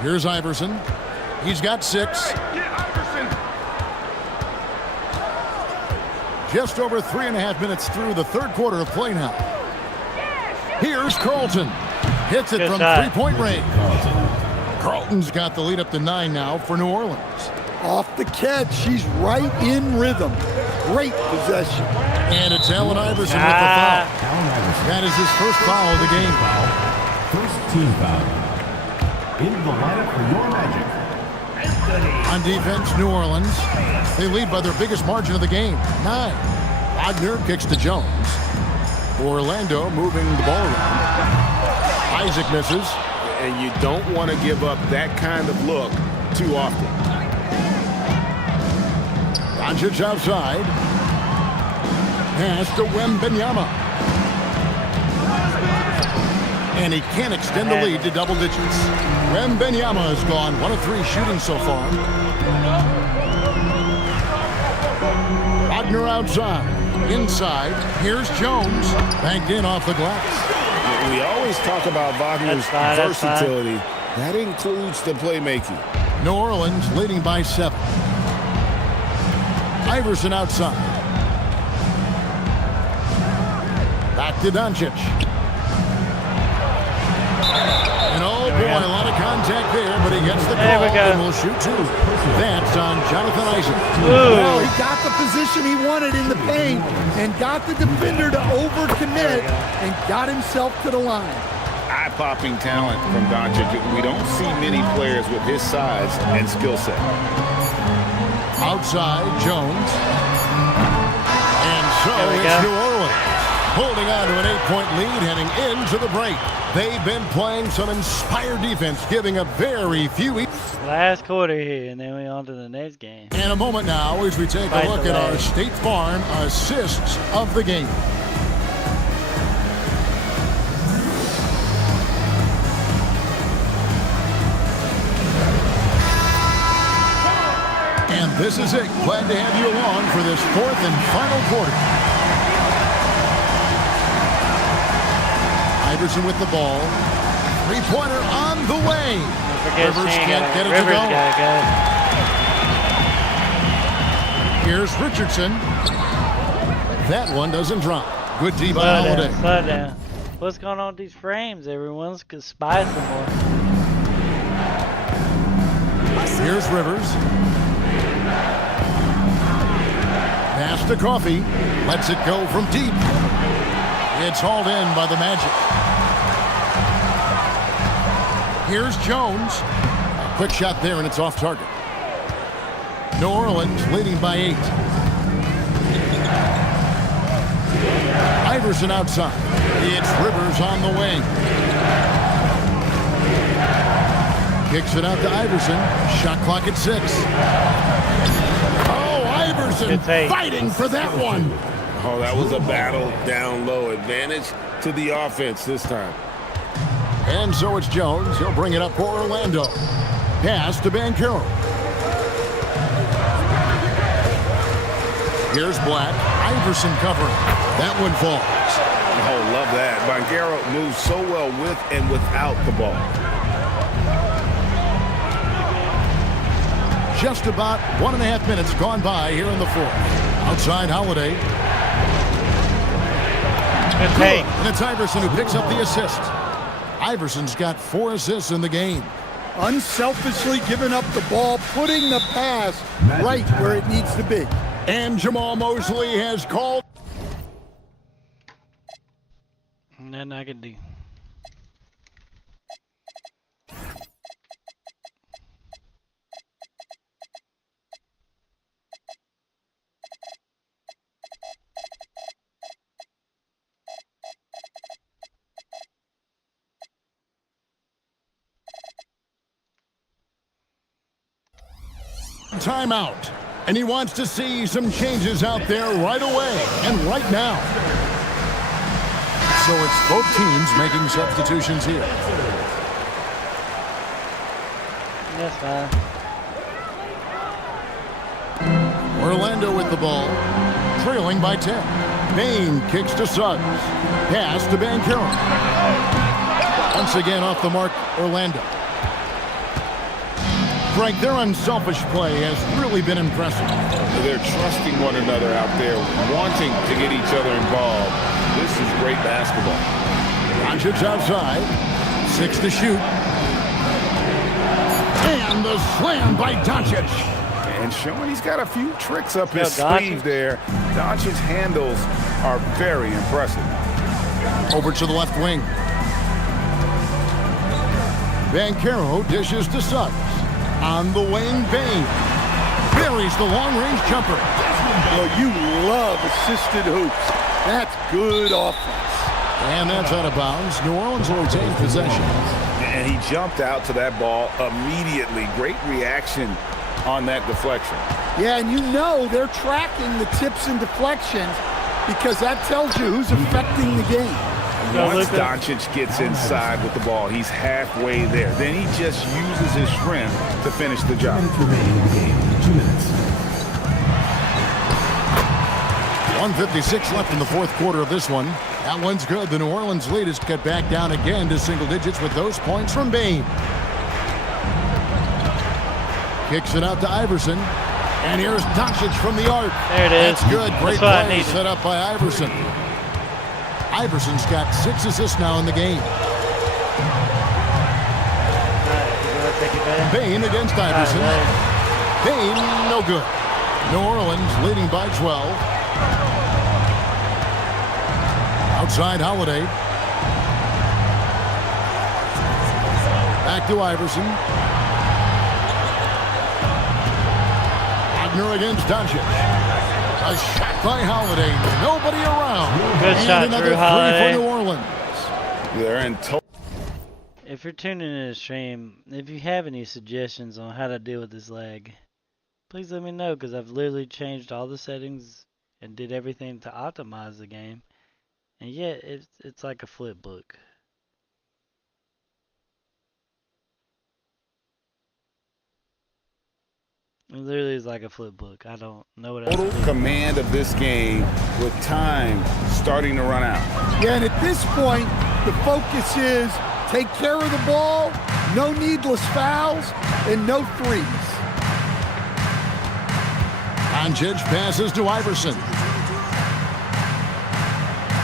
Here's Iverson. He's got 6. Just over 3.5 minutes through the third quarter of play now. Here's Carlton. Hits it from three-point range. Carlton's got the lead up to 9 now for New Orleans. Off the catch. He's right in rhythm. Great possession. And it's Allen Iverson with the foul. That is his first foul of the game. First team foul. In the lineup for your Magic. On defense, New Orleans. They lead by their biggest margin of the game, 9. Wagner kicks to Jones. Orlando moving the ball around. Isaac misses. And you don't want to give up that kind of look too often. Doncic outside. Pass to Wembanyama. And he can't extend the lead to double digits. Wembanyama has gone 1 of 3 shooting so far. Wagner outside. Inside. Here's Jones. Banked in off the glass. We always talk about Wagner's versatility. That includes the playmaking. New Orleans leading by 7. Iverson outside. Back to Doncic. And oh boy, a lot of contact there, but he gets the call and will shoot 2. That's on Jonathan Isaac. Well, he got the position he wanted in the paint and got the defender to overcommit and got himself to the line. Eye-popping talent from Doncic. We don't see many players with his size and skill set. Outside, Jones. And so it's New Orleans holding on to an 8-point lead heading into the break. They've been playing some inspired defense, giving up very few. Last quarter here, and then we on to the next game. In a moment now, as we take a look at our State Farm assists of the game. And this is it. Glad to have you along for this 4th and final quarter. Iverson with the ball. 3-pointer on the way. Rivers can't get it to go. Here's Richardson. That one doesn't drop. Good D by Holiday. Slow down. What's going on with these frames? Everyone's could spice them more. Here's Rivers. Pass to Coffee. Lets it go from deep. It's hauled in by the Magic. Here's Jones. A quick shot there, and it's off target. New Orleans leading by 8. Iverson outside. It's Rivers on the wing. Kicks it out to Iverson. Shot clock at 6. Oh, Iverson fighting for that one. Oh, that was a battle down low. Advantage to the offense this time. And so it's Jones. He'll bring it up for Orlando. Pass to Banchero. Here's Black. Iverson covering. That one falls. Oh, love that. Banchero moves so well with and without the ball. Just about 1.5 minutes gone by here in the 4th. Outside Holiday. Good. And it's Iverson who picks up the assist. Iverson's got 4 assists in the game. Unselfishly giving up the ball, putting the pass right where it needs to be. And Jamal Mosley has called. Nothing I can do. timeout. And he wants to see some changes out there right away and right now. So it's both teams making substitutions here. That's fine. Orlando with the ball, trailing by 10. Bain kicks to Suggs. Pass to Banchero. Once again off the mark, Orlando. Frank, their unselfish play has really been impressive. They're trusting one another out there, wanting to get each other involved. This is great basketball. Doncic outside. 6 to shoot. And the slam by Doncic. And showing he's got a few tricks up his sleeve there. Doncic's handles are very impressive. Over to the left wing. Banchero dishes to Suggs. On the wing, Bain buries the long-range jumper. Well, you love assisted hoops. That's good offense. And that's out of bounds. New Orleans will retain possession. And he jumped out to that ball immediately. Great reaction on that deflection. Yeah, and you know they're tracking the tips and deflections because that tells you who's affecting the game. Once Doncic gets inside with the ball, he's halfway there. Then he just uses his strength to finish the job. 2 minutes. 1:56 left in the fourth quarter of this one. That one's good. The New Orleans lead is cut back down again to single digits with those points from Bain. Kicks it out to Iverson. And here's Doncic from the arc. There it is. That's good. Great That's play set up by Iverson. Iverson's got 6 assists now in the game. Bain against Iverson. Bain, no good. New Orleans leading by 12. Outside Holiday. Back to Iverson. Wagner against Doncic. A shot by Holiday. Nobody around. Good and shot, another Drew Holiday. three for New Orleans. They're in total. If you're tuning in the stream, if you have any suggestions on how to deal with this lag, please let me know, because I've literally changed all the settings and did everything to optimize the game, and yet it's like a flip book. It literally is like a flip book. I don't know what else to Total do. command of this game with time starting to run out. Yeah, and at this point, the focus is take care of the ball, no needless fouls, and no threes. Doncic passes to Iverson.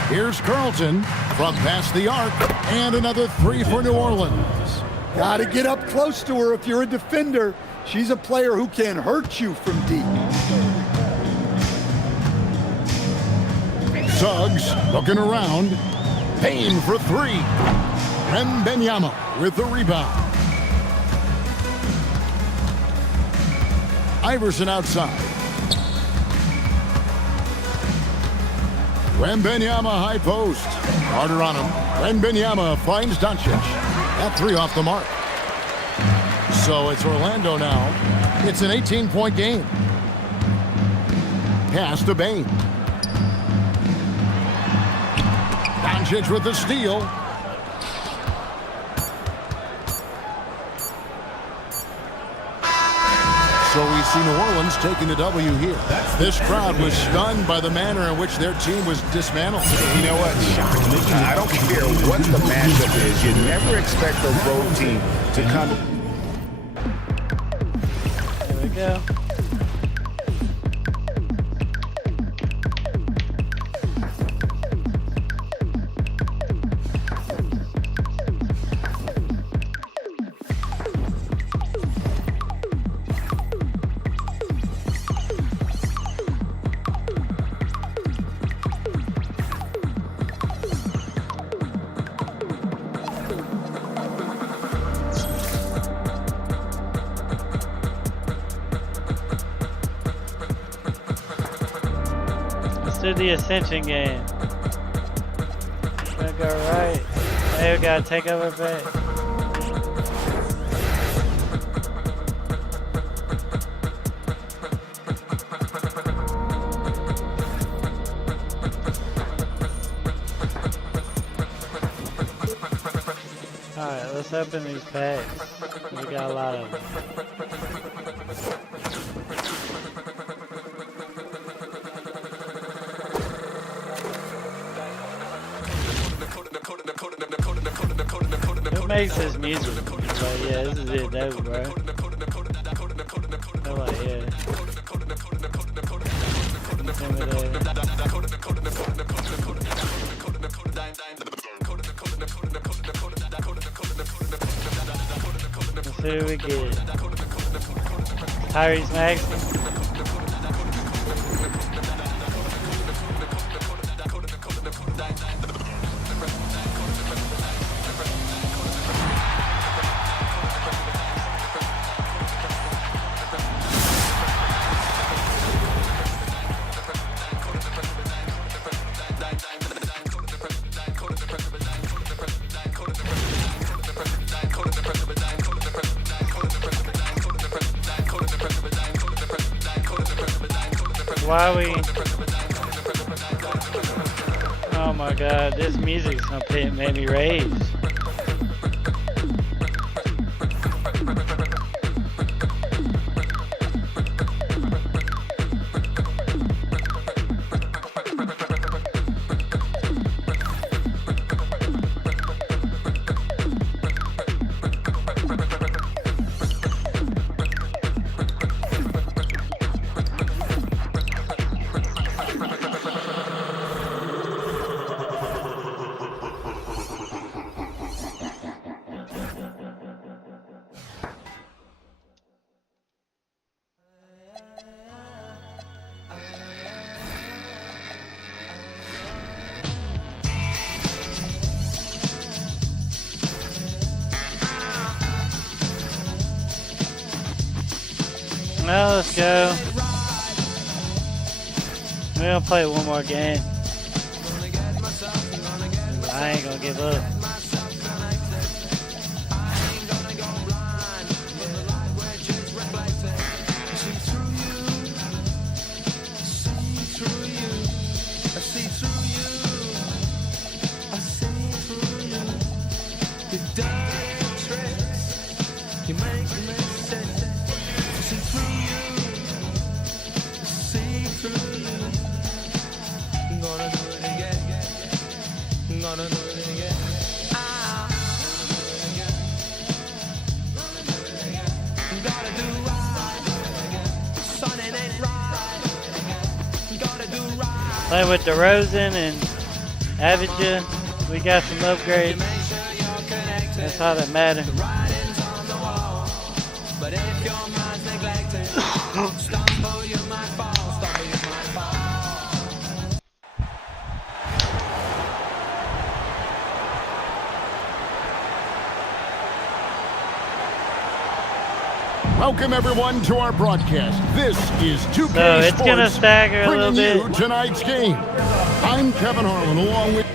Here's Carlton from past the arc, and another 3 for New Orleans. Got to get up close to her if you're a defender. She's a player who can hurt you from deep. Suggs looking around. Bain for 3. Wembanyama with the rebound. Iverson outside. Wembanyama high post. Carter on him. Wembanyama finds Doncic. That 3 off the mark. So it's Orlando now. It's an 18-point game. Pass to Bain. Doncic with the steal. So we see New Orleans taking the W here. This crowd was stunned by the manner in which their team was dismantled. You know what? I don't care what the matchup is. You never expect a road team to come. There we go. Do the ascension game. Gonna go right. Hey, we gotta take over back. Let's open these packs. We got a lot of them. Who makes this music? Like, yeah, this is it, dope, bro. I'm like, yeah. Let's see what we get. Tyrese Maxey. Why we? Oh my god, this music's gonna make me rage. Well, let's go. We're gonna play one more game. I ain't gonna give up. Play with DeRozan and Avija. We got some upgrades. That's all that matters. Welcome everyone to our broadcast. This is 2K So it's Sports, gonna stagger a little bringing you bit. tonight's game. I'm Kevin Harlan, along with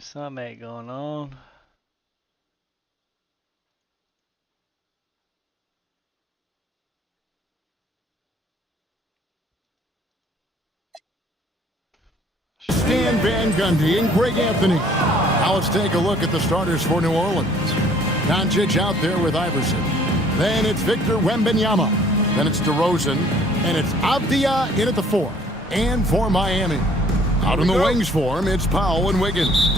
Something ain't going on. Stan Van Gundy and Greg Anthony. Now let's take a look at the starters for New Orleans. Doncic out there with Iverson. Then it's Victor Wembanyama. Then it's DeRozan. And it's Avdia in at the 4. And for Miami, out in the wings for him, it's Powell and Wiggins.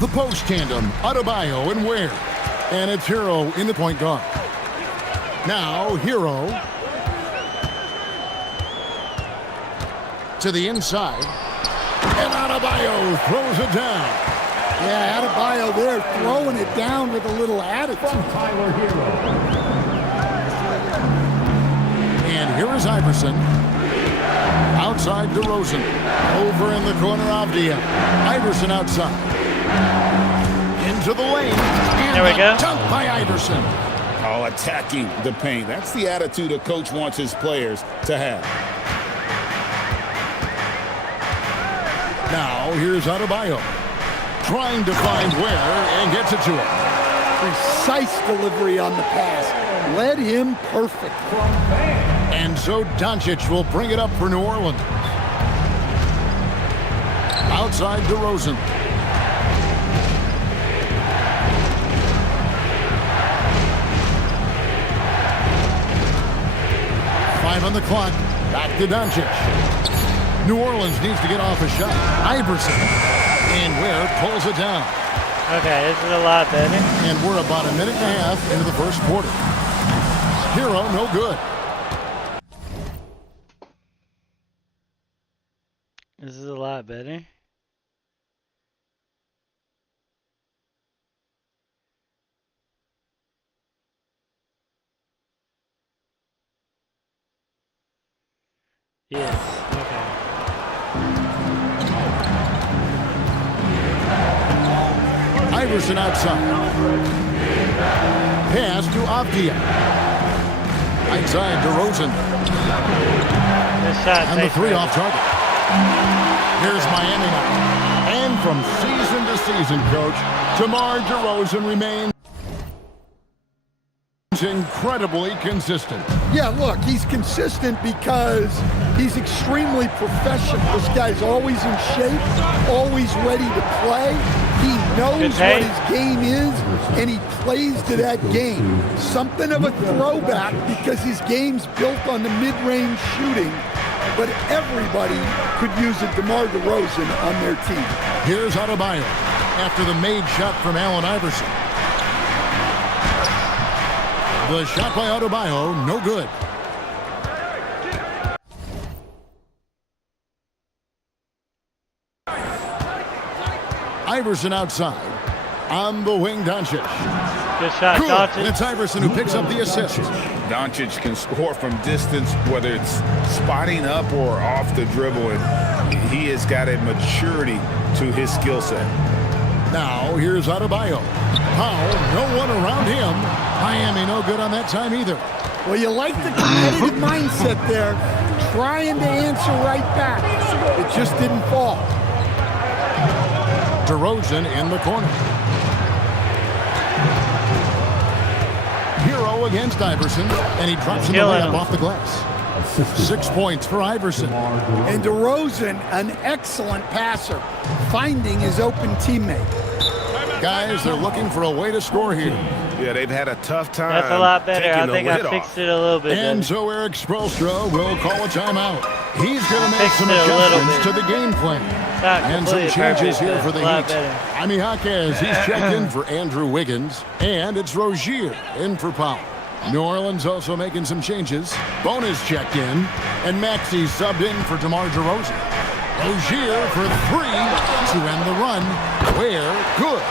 The post tandem, Adebayo and Ware. And it's Hero in the point guard. Now Hero to the inside. And Adebayo throws it down. Yeah, Adebayo there throwing it down with a little attitude. Tyler Hero. And here is Iverson. Outside DeRozan. Over in the corner, Avdia. Iverson outside. Into the lane. And there we go. Dunk by Iverson. All attacking the paint. That's the attitude a coach wants his players to have. Now here's Adebayo. Trying to find Ware and gets it to him. Precise delivery on the pass. led him perfect. And so Doncic will bring it up for New Orleans. Outside DeRozan. Five on the clock. Back to Doncic. New Orleans needs to get off a shot. Iverson. And Ware pulls it down. Okay, this is a lot better. And we're about a minute and a half into the first quarter. Hero, no good. This is a lot better. Yes, okay. Iverson outside. Pass to Avdia. Outside DeRozan. This shot And the three off target. Here's Miami now. And from season to season, Coach, DeMar DeRozan remains incredibly consistent. Yeah, look, he's consistent because he's extremely professional. This guy's always in shape, always ready to play. He knows what his game is, and he plays to that game. Something of a throwback because his game's built on the mid-range shooting, but everybody could use a DeMar DeRozan on their team. Here's Adebayo after the made shot from Allen Iverson. The shot by Adebayo, no good. Iverson outside. On the wing, Doncic. Good shot, Good. Doncic. And it's Iverson who picks up the assist. Doncic can score from distance, whether it's spotting up or off the dribble, and he has got a maturity to his skill set. Now, here's Adebayo. Powell, no one around him. Miami no good on that time either. Well, you like the competitive mindset there, trying to answer right back. It just didn't fall. DeRozan in the corner. Hero against Iverson, and he drops in the layup off the glass. 6 points for Iverson. And DeRozan, an excellent passer, finding his open teammate. Guys, they're looking for a way to score here. Yeah, they've had a tough time. That's a lot better. I taking the think I lid fixed off. it a little bit. And better. so Eric Spoelstra will call a timeout. He's going to make Fixed some it a little adjustments to bit. the game plan. Not And some completely changes perfect, here but for the a lot Heat. better. Jaime Jaquez, he's checked in for Andrew Wiggins. And it's Rozier in for Powell. New Orleans also making some changes. Bona's checked in. And Maxey subbed in for DeMar DeRozan. Rozier for three to end the run. Where good.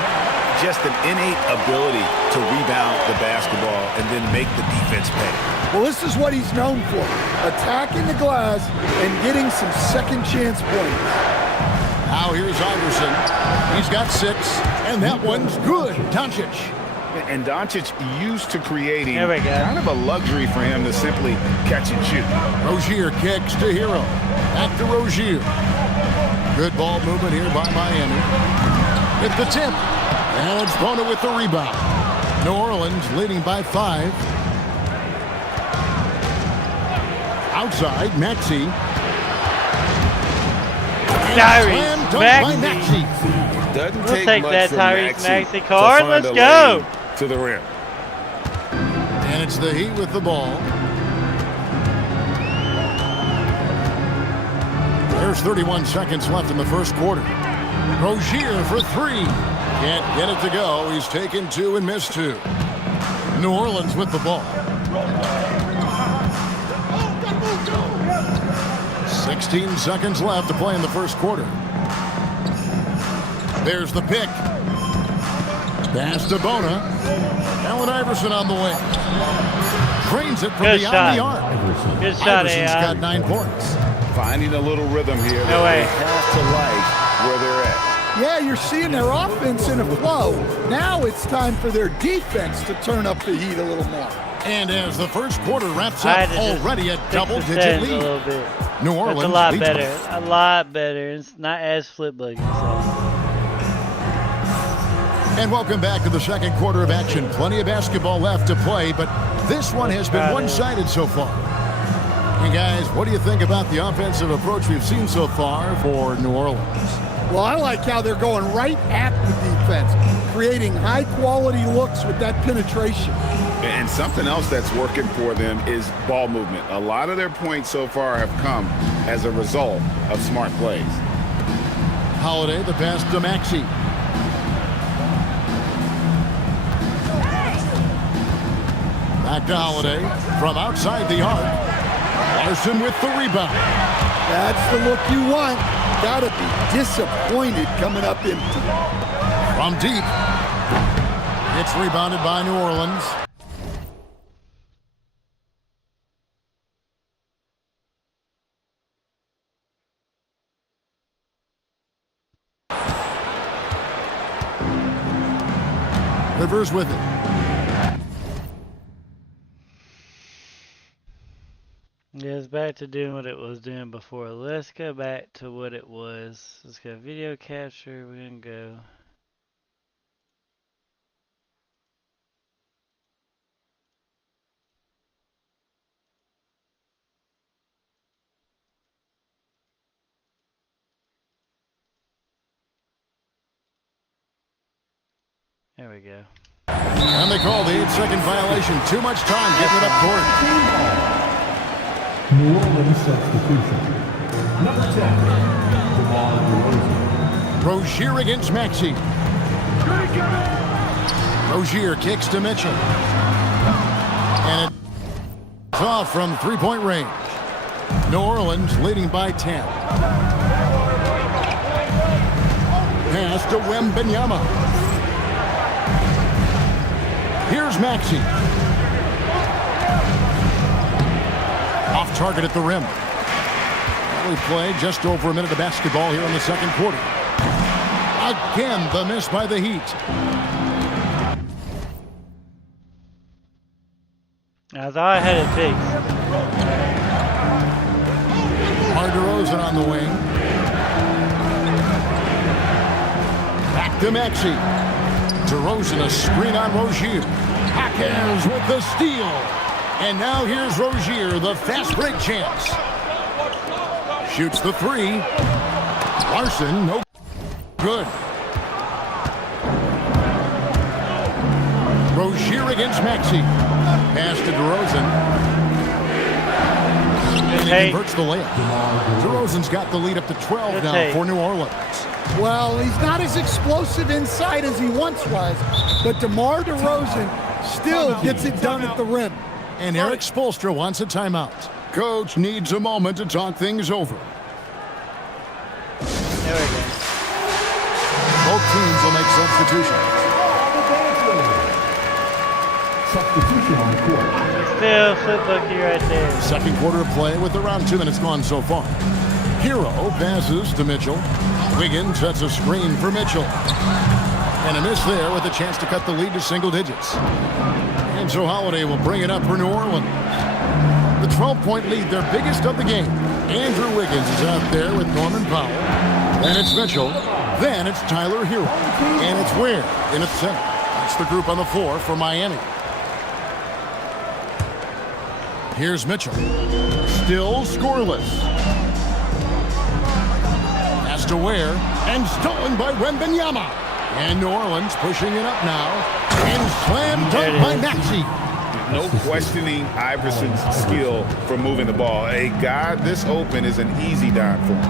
Just an innate ability to rebound the basketball and then make the defense pay. Well, this is what he's known for, attacking the glass and getting some second chance points. Now here's Iverson. He's got 6, and that one's good. Doncic. And Doncic used to creating There we go. kind of a luxury for him to simply catch and shoot. Rozier kicks to Hero. Back to Rozier. Good ball movement here by Miami. Hit the tip. And it's Bona with the rebound. New Orleans leading by 5. Outside, Maxey. Tyrese Maxey. Doesn't We'll take take much that from Tyrese Maxey to card. find Let's a go. lane to the rim. And it's the Heat with the ball. There's 31 seconds left in the first quarter. Rozier for 3. Can't get it to go. He's taken 2 and missed 2. New Orleans with the ball. 16 seconds left to play in the first quarter. There's the pick. Pass to Bona. Allen Iverson on the way. Trains it from Good beyond shot. the arc. Good shot, Iverson's AI. got 9 points. Finding a little rhythm here. No way. They have to like where they're at. Yeah, you're seeing their offense in a flow. Now it's time for their defense to turn up the heat a little more. And as the first quarter wraps I up, had to just already a fix the double-digit settings a lead. little bit. New That's Orleans a lot leads better. by- A lot better. It's not as flip buggy. So. And welcome back to the second quarter of action. Plenty of basketball left to play, but This one has been one-sided so far. And guys, what do you think about the offensive approach we've seen so far for New Orleans? Well, I like how they're going right at the defense, creating high-quality looks with that penetration. And something else that's working for them is ball movement. A lot of their points so far have come as a result of smart plays. Holiday, the pass to Maxey. Back to Holiday from outside the arc. Larson with the rebound. That's the look you want. Gotta be disappointed coming up empty. From deep. It's rebounded by New Orleans. Rivers with it. Yeah, it's back to doing what it was doing before. Let's go back to what it was. Let's go video capture. We're going to go. There we go. And they call the 8-second violation. Too much time getting it up court. New Orleans substitution. Number 10, DeMar DeRozan. Rozier against Maxey. Rozier kicks to Mitchell. And it's off from three-point range. New Orleans leading by 10. Pass to Wembanyama. Here's Maxey. Off target at the rim. We play just over a minute of basketball here in the second quarter. Again, the miss by the Heat. I thought I had it fixed. DeRozan on the wing. Back to Maxey. DeRozan, a screen on Rozier. Hackers with the steal. And now here's Rozier, the fast break chance. Shoots the three. Larson, no good. Rozier against Maxey. Pass to DeRozan. And he converts the layup. DeRozan's got the lead up to 12 now for New Orleans. Well, he's not as explosive inside as he once was, but DeMar DeRozan still gets it done at the rim. And Eric Spoelstra wants a timeout. Coach needs a moment to talk things over. There we go. Both teams will make substitutions. Substitution on the court. Still flip bookie right there. Second quarter of play with around 2 minutes gone so far. Hero passes to Mitchell. Wiggins sets a screen for Mitchell. And a miss there with a chance to cut the lead to single digits. And so Holiday will bring it up for New Orleans. The 12-point lead, their biggest of the game. Andrew Wiggins is out there with Norman Powell. Then it's Mitchell. Then it's Tyler Hero. And it's Ware in its center. That's the group on the floor for Miami. Here's Mitchell. Still scoreless. Pass to Ware. And stolen by Wembanyama. And New Orleans pushing it up now. And slam dunk by Maxey. No questioning Iverson's skill for moving the ball. A guy this open is an easy dime for him.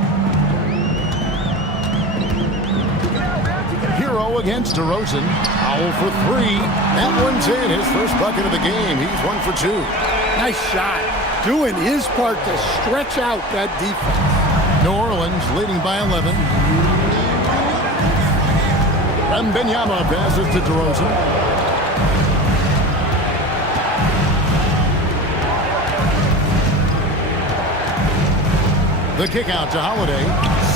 Hero against DeRozan. Powell for three. That one's in. His first bucket of the game. He's 1 for 2. Nice shot. Doing his part to stretch out that defense. New Orleans leading by 11. Wembanyama passes to DeRozan. The kick out to Holiday.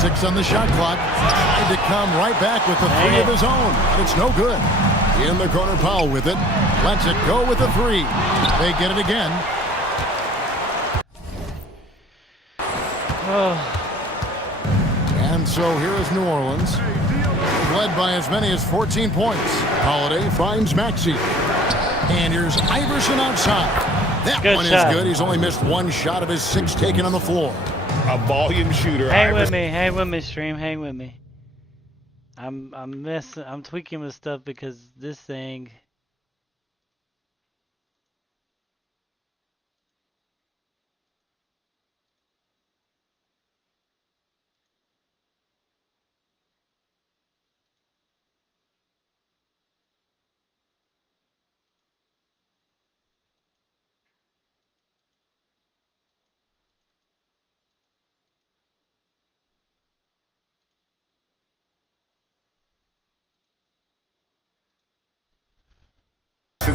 6 on the shot clock. Tried to come right back with the three of his own. But it's no good. In the corner, Powell with it. Lets it go with the three. They get it again. And so here is New Orleans. Led by as many as 14 points. Holiday finds Maxey. And here's Iverson outside. That Good one shot. is good. He's only missed 1 shot of his 6 taken on the floor. A volume shooter. Hang with me, stream. Hang with me. I'm tweaking with stuff because this thing.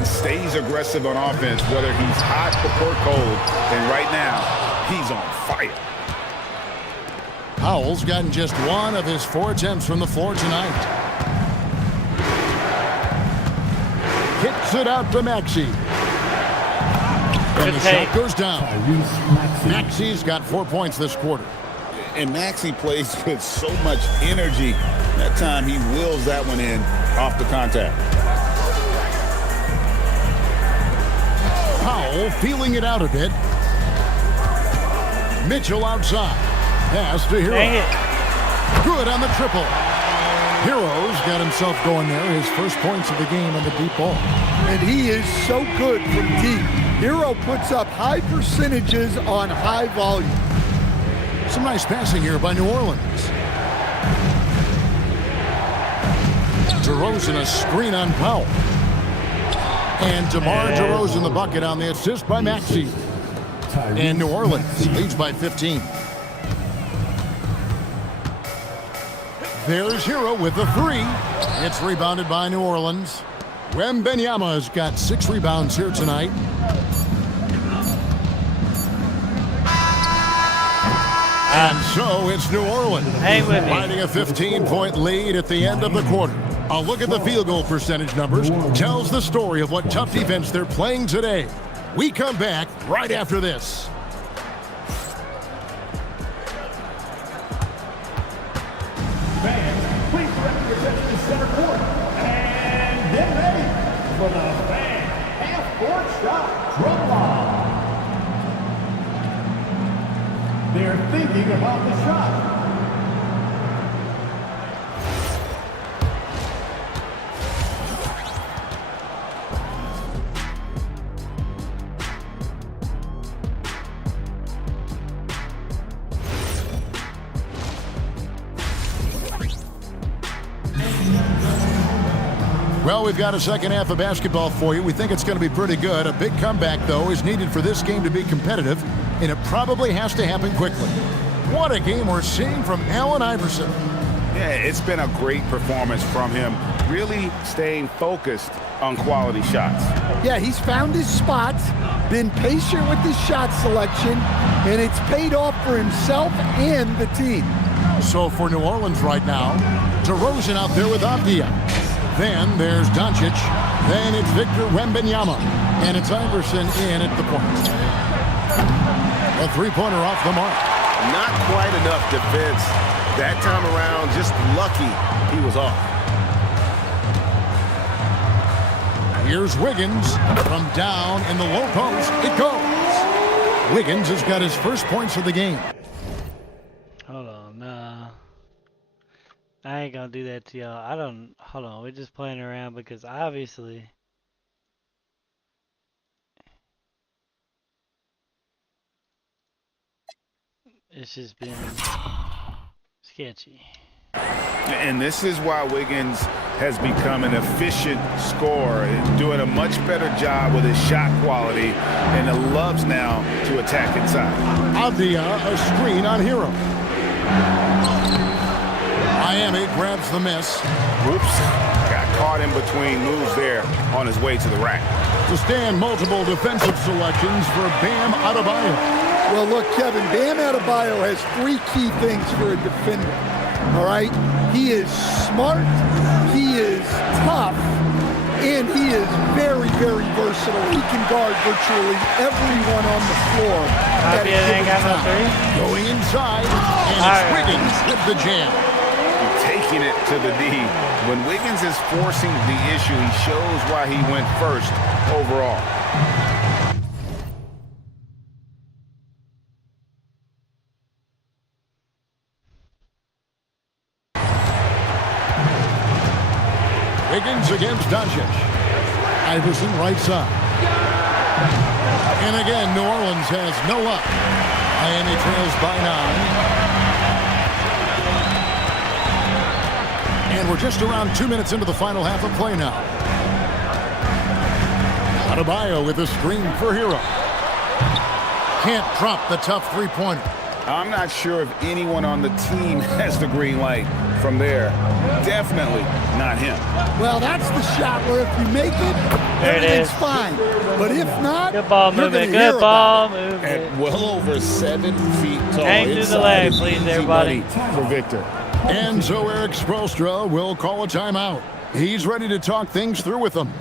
Stays aggressive on offense, whether he's hot or cold. And right now, he's on fire. Powell's gotten just 1 of his 4 attempts from the floor tonight. Kicks it out to Maxey. And the shot goes down. Maxey's got 4 points this quarter. And Maxey plays with so much energy. That time he wills that one in off the contact. Powell feeling it out a bit. Mitchell outside. Pass to Hero. Good on the triple. Hero's got himself going there. His first points of the game on the deep ball. And he is so good from deep. Hero puts up high percentages on high volume. Some nice passing here by New Orleans. DeRozan a screen on Powell. And DeMar DeRozan the bucket on the assist by Maxey. And New Orleans leads by 15. There's Hero with the 3. It's rebounded by New Orleans. Wembanyama's got 6 rebounds here tonight. And so it's New Orleans finding a 15-point lead at the end of the quarter. A look at the field goal percentage numbers tells the story of what tough defense they're playing today. We come back right after this. Fans, please direct your attention to center court. And get ready for the fan half-court shot drum line. They're thinking about the shot. Well, we've got a second half of basketball for you. We think it's going to be pretty good. A big comeback, though, is needed for this game to be competitive, and it probably has to happen quickly. What a game we're seeing from Allen Iverson. Yeah, it's been a great performance from him, really staying focused on quality shots. Yeah, he's found his spots, been patient with his shot selection, and it's paid off for himself and the team. So for New Orleans right now, DeRozan out there with Avdia. Then there's Doncic. Then it's Victor Wembanyama. And it's Iverson in at the point. A three-pointer off the mark. Not quite enough defense. That time around, just lucky he was off. Here's Wiggins from down in the low post. It goes. Wiggins has got his first points of the game. Hold on, nah. I ain't gonna do that to y'all. Hold on, we're just playing around because obviously it's just been sketchy. And this is why Wiggins has become an efficient scorer, doing a much better job with his shot quality, and loves now to attack inside. Avdia, a screen on Hero. Miami grabs the miss. Whoops. Got caught in between moves there on his way to the rack. To stand multiple defensive selections for Bam Adebayo. Well, look, Kevin, Bam Adebayo has 3 key things for a defender. All right? He is smart, he is tough, and he is very, very versatile. He can guard virtually everyone on the floor. Going inside, and it's Wiggins with the jam. taking it to the D. When Wiggins is forcing the issue, he shows why he went first overall. Wiggins against Doncic. Iverson right side. And again, New Orleans has no luck. Miami trails by 9. And we're just around 2 minutes into the final half of play now. Adebayo with a screen for Hero. Can't drop the tough three-pointer. I'm not sure if anyone on the team has the green light from there. Definitely not him. Well, that's the shot where if you make it, everything's fine. But if not, good ball movement. Good ball movement. At well over 7 feet tall. Hang through the leg, please, everybody. For Victor. And so Eric Spoelstra will call a timeout. He's ready to talk things through with them.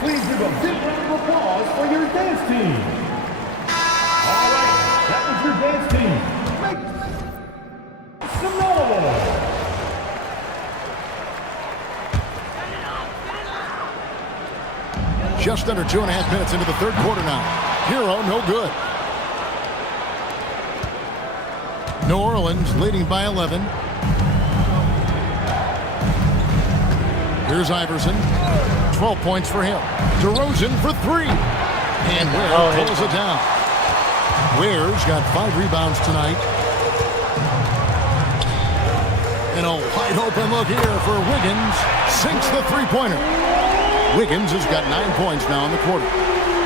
Please give a big round of applause for your dance team. All right, that was your dance team. Make some noise. Just under 2.5 minutes into the third quarter now. Hero, no good. New Orleans leading by 11. Here's Iverson. 12 points for him. DeRozan for 3. And Ware pulls it down. Ware's got 5 rebounds tonight. And a wide open look here for Wiggins. Sinks the three-pointer. Wiggins has got 9 points now in the quarter.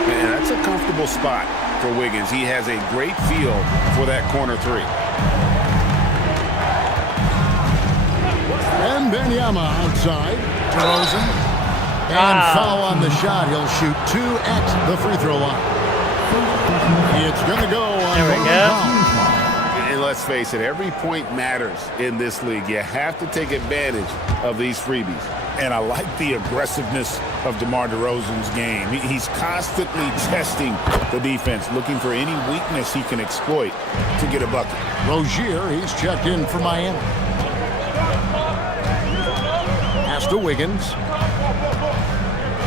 Man, that's a comfortable spot for Wiggins. He has a great feel for that corner three. And Benyama outside. DeRozan. And foul on the shot. He'll shoot 2 at the free throw line. It's going to go on. There we go. And let's face it, every point matters in this league. You have to take advantage of these freebies. And I like the aggressiveness of DeMar DeRozan's game. He's constantly testing the defense, looking for any weakness he can exploit to get a bucket. Rozier, he's checked in for Miami. Pass to Wiggins.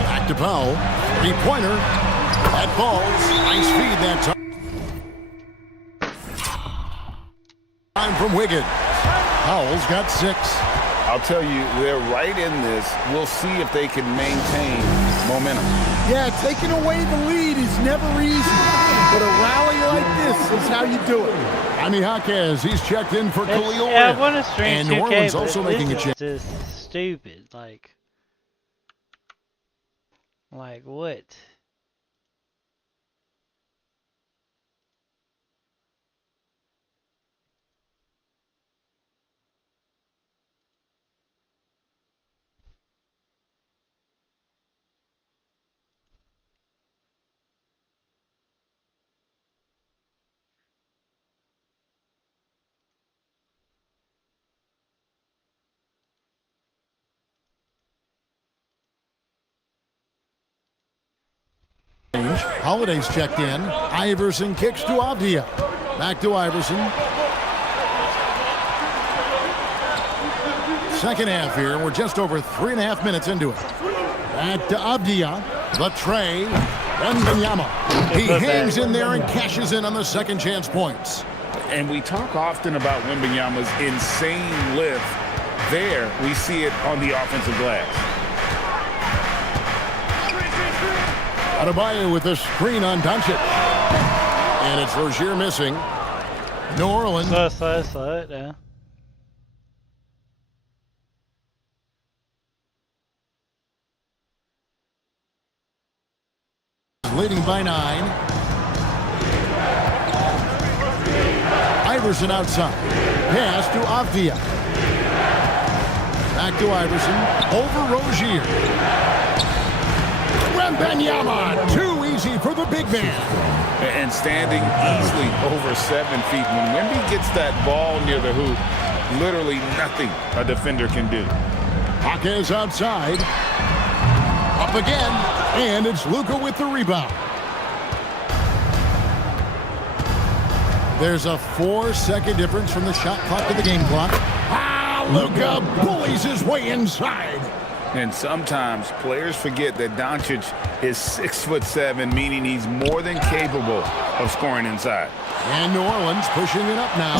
Back to Powell. Three-pointer. That falls. Nice feed that time from Wiggins. Powell's got 6. I'll tell you, they're right in this. We'll see if they can maintain momentum. Yeah, taking away the lead is never easy. But a rally like this is how you do it. Jaime Jaquez, he's checked in for Khalil. Yeah, I want to stream and 2K, New Orleans but also this making a is change. just stupid. Like what? Holiday's checked in. Iverson kicks to Avdia. Back to Iverson. Second half here. We're just over 3.5 minutes into it. Back to Avdia. The tray. And Benyama. He hangs in there and cashes in on the second chance points. And we talk often about Wembanyama's insane lift. There, we see it on the offensive glass. Adebayo with the screen on Doncic. And it's Rozier missing. New Orleans. Slow, yeah. Leading by 9. Iverson outside. Pass to Avdia. Back to Iverson. Over Rozier. Wembanyama. Too easy for the big man. And standing easily over 7 feet. When Wemby gets that ball near the hoop, literally nothing a defender can do. Jaquez outside. Up again. And it's Luka with the rebound. There's a 4-second difference from the shot clock to the game clock. Luka bullies his way inside. And sometimes players forget that Doncic is 6'7", meaning he's more than capable of scoring inside. And New Orleans pushing it up now.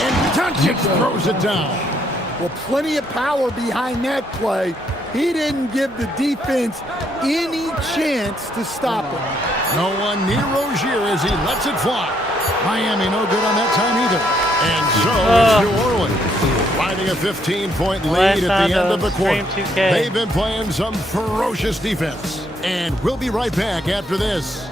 And Doncic throws it down. Well, plenty of power behind that play. He didn't give the defense any chance to stop it. No one near Rozier as he lets it fly. Miami no good on that time either. And so it's New Orleans finding a 15-point lead at the end of the quarter. They've been playing some ferocious defense. And we'll be right back after this.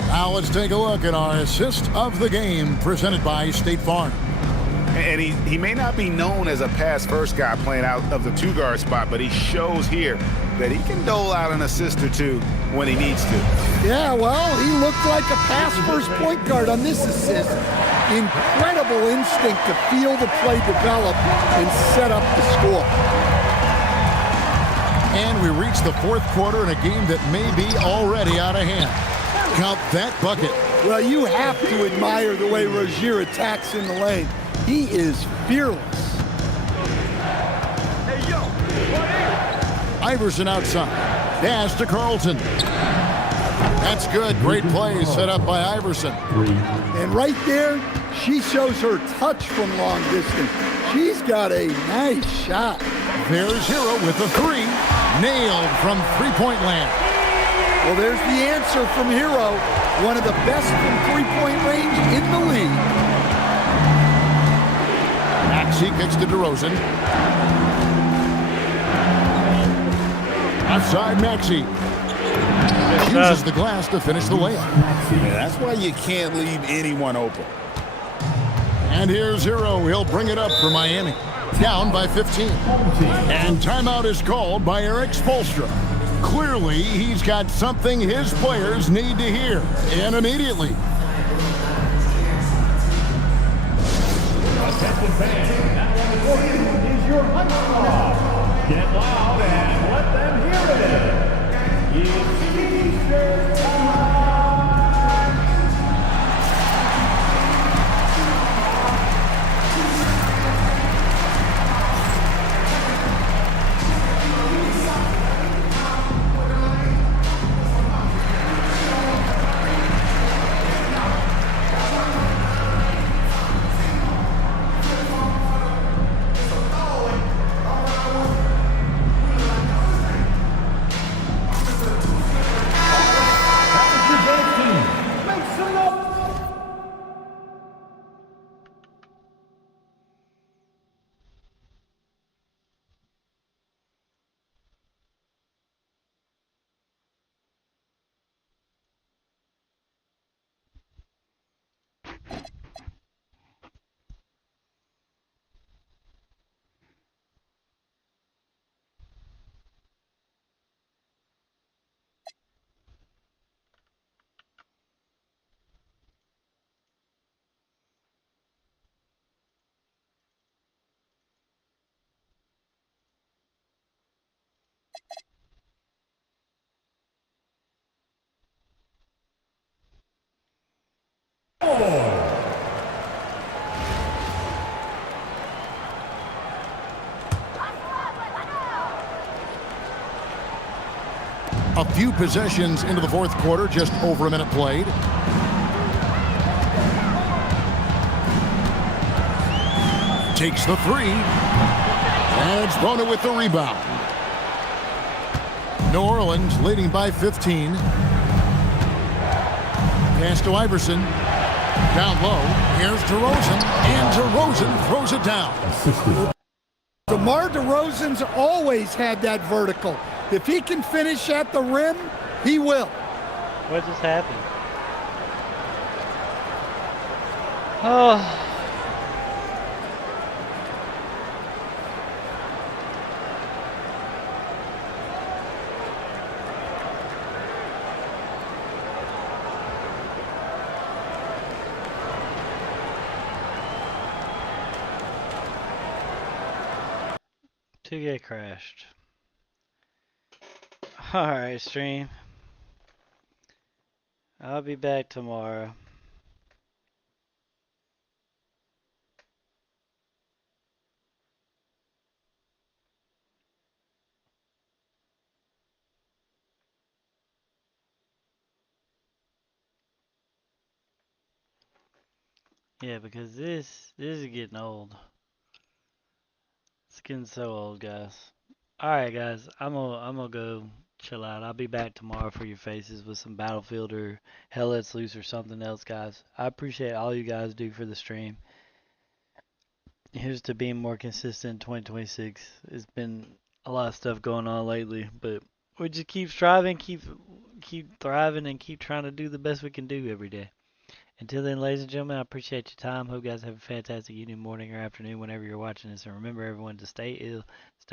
Now let's take a look at our assist of the game presented by State Farm. And he may not be known as a pass-first guy playing out of the two-guard spot, but he shows here that he can dole out an assist or two when he needs to. Yeah, well, he looked like a pass-first point guard on this assist. Incredible instinct to feel the play develop and set up the score. And we reach the fourth quarter in a game that may be already out of hand. Count that bucket. Well, you have to admire the way Rozier attacks in the lane. He is fearless. Hey, yo, Iverson outside. Pass to Carlton. That's good. Great play set up by Iverson. And right there, she shows her touch from long distance. She's got a nice shot. There's Hero with a three. Nailed from three-point land. Well, there's the answer from Hero. One of the best from three-point range in the league. Maxey kicks to DeRozan. Outside Maxey. Uses the glass to finish the layup. Yeah, that's why you can't leave anyone open. And here's Hero. He'll bring it up for Miami. Down by 15. And timeout is called by Eric Spoelstra. Clearly, he's got something his players need to hear. And immediately. Attention fans, that one is your hype squad. Get loud and let them hear it. It's Easter time. A few possessions into the fourth quarter, just over a minute played. Takes the three. And it's Bona with the rebound. New Orleans leading by 15. Pass to Iverson. Down low. Here's DeRozan. And DeRozan throws it down. DeMar DeRozan's always had that vertical. If he can finish at the rim, he will. What just happened? Oh. To get crashed. Alright, stream. I'll be back tomorrow. Yeah, because this is getting old. It's getting so old, guys. All right, guys. I'm gonna go chill out. I'll be back tomorrow for your faces with some Battlefield or Hell Let's Loose or something else, guys. I appreciate all you guys do for the stream. Here's to being more consistent in 2026. It's been a lot of stuff going on lately, but we just keep striving, keep thriving, and keep trying to do the best we can do every day. Until then, ladies and gentlemen, I appreciate your time. Hope you guys have a fantastic evening, morning, or afternoon whenever you're watching this. And remember, everyone, to stay ill, stay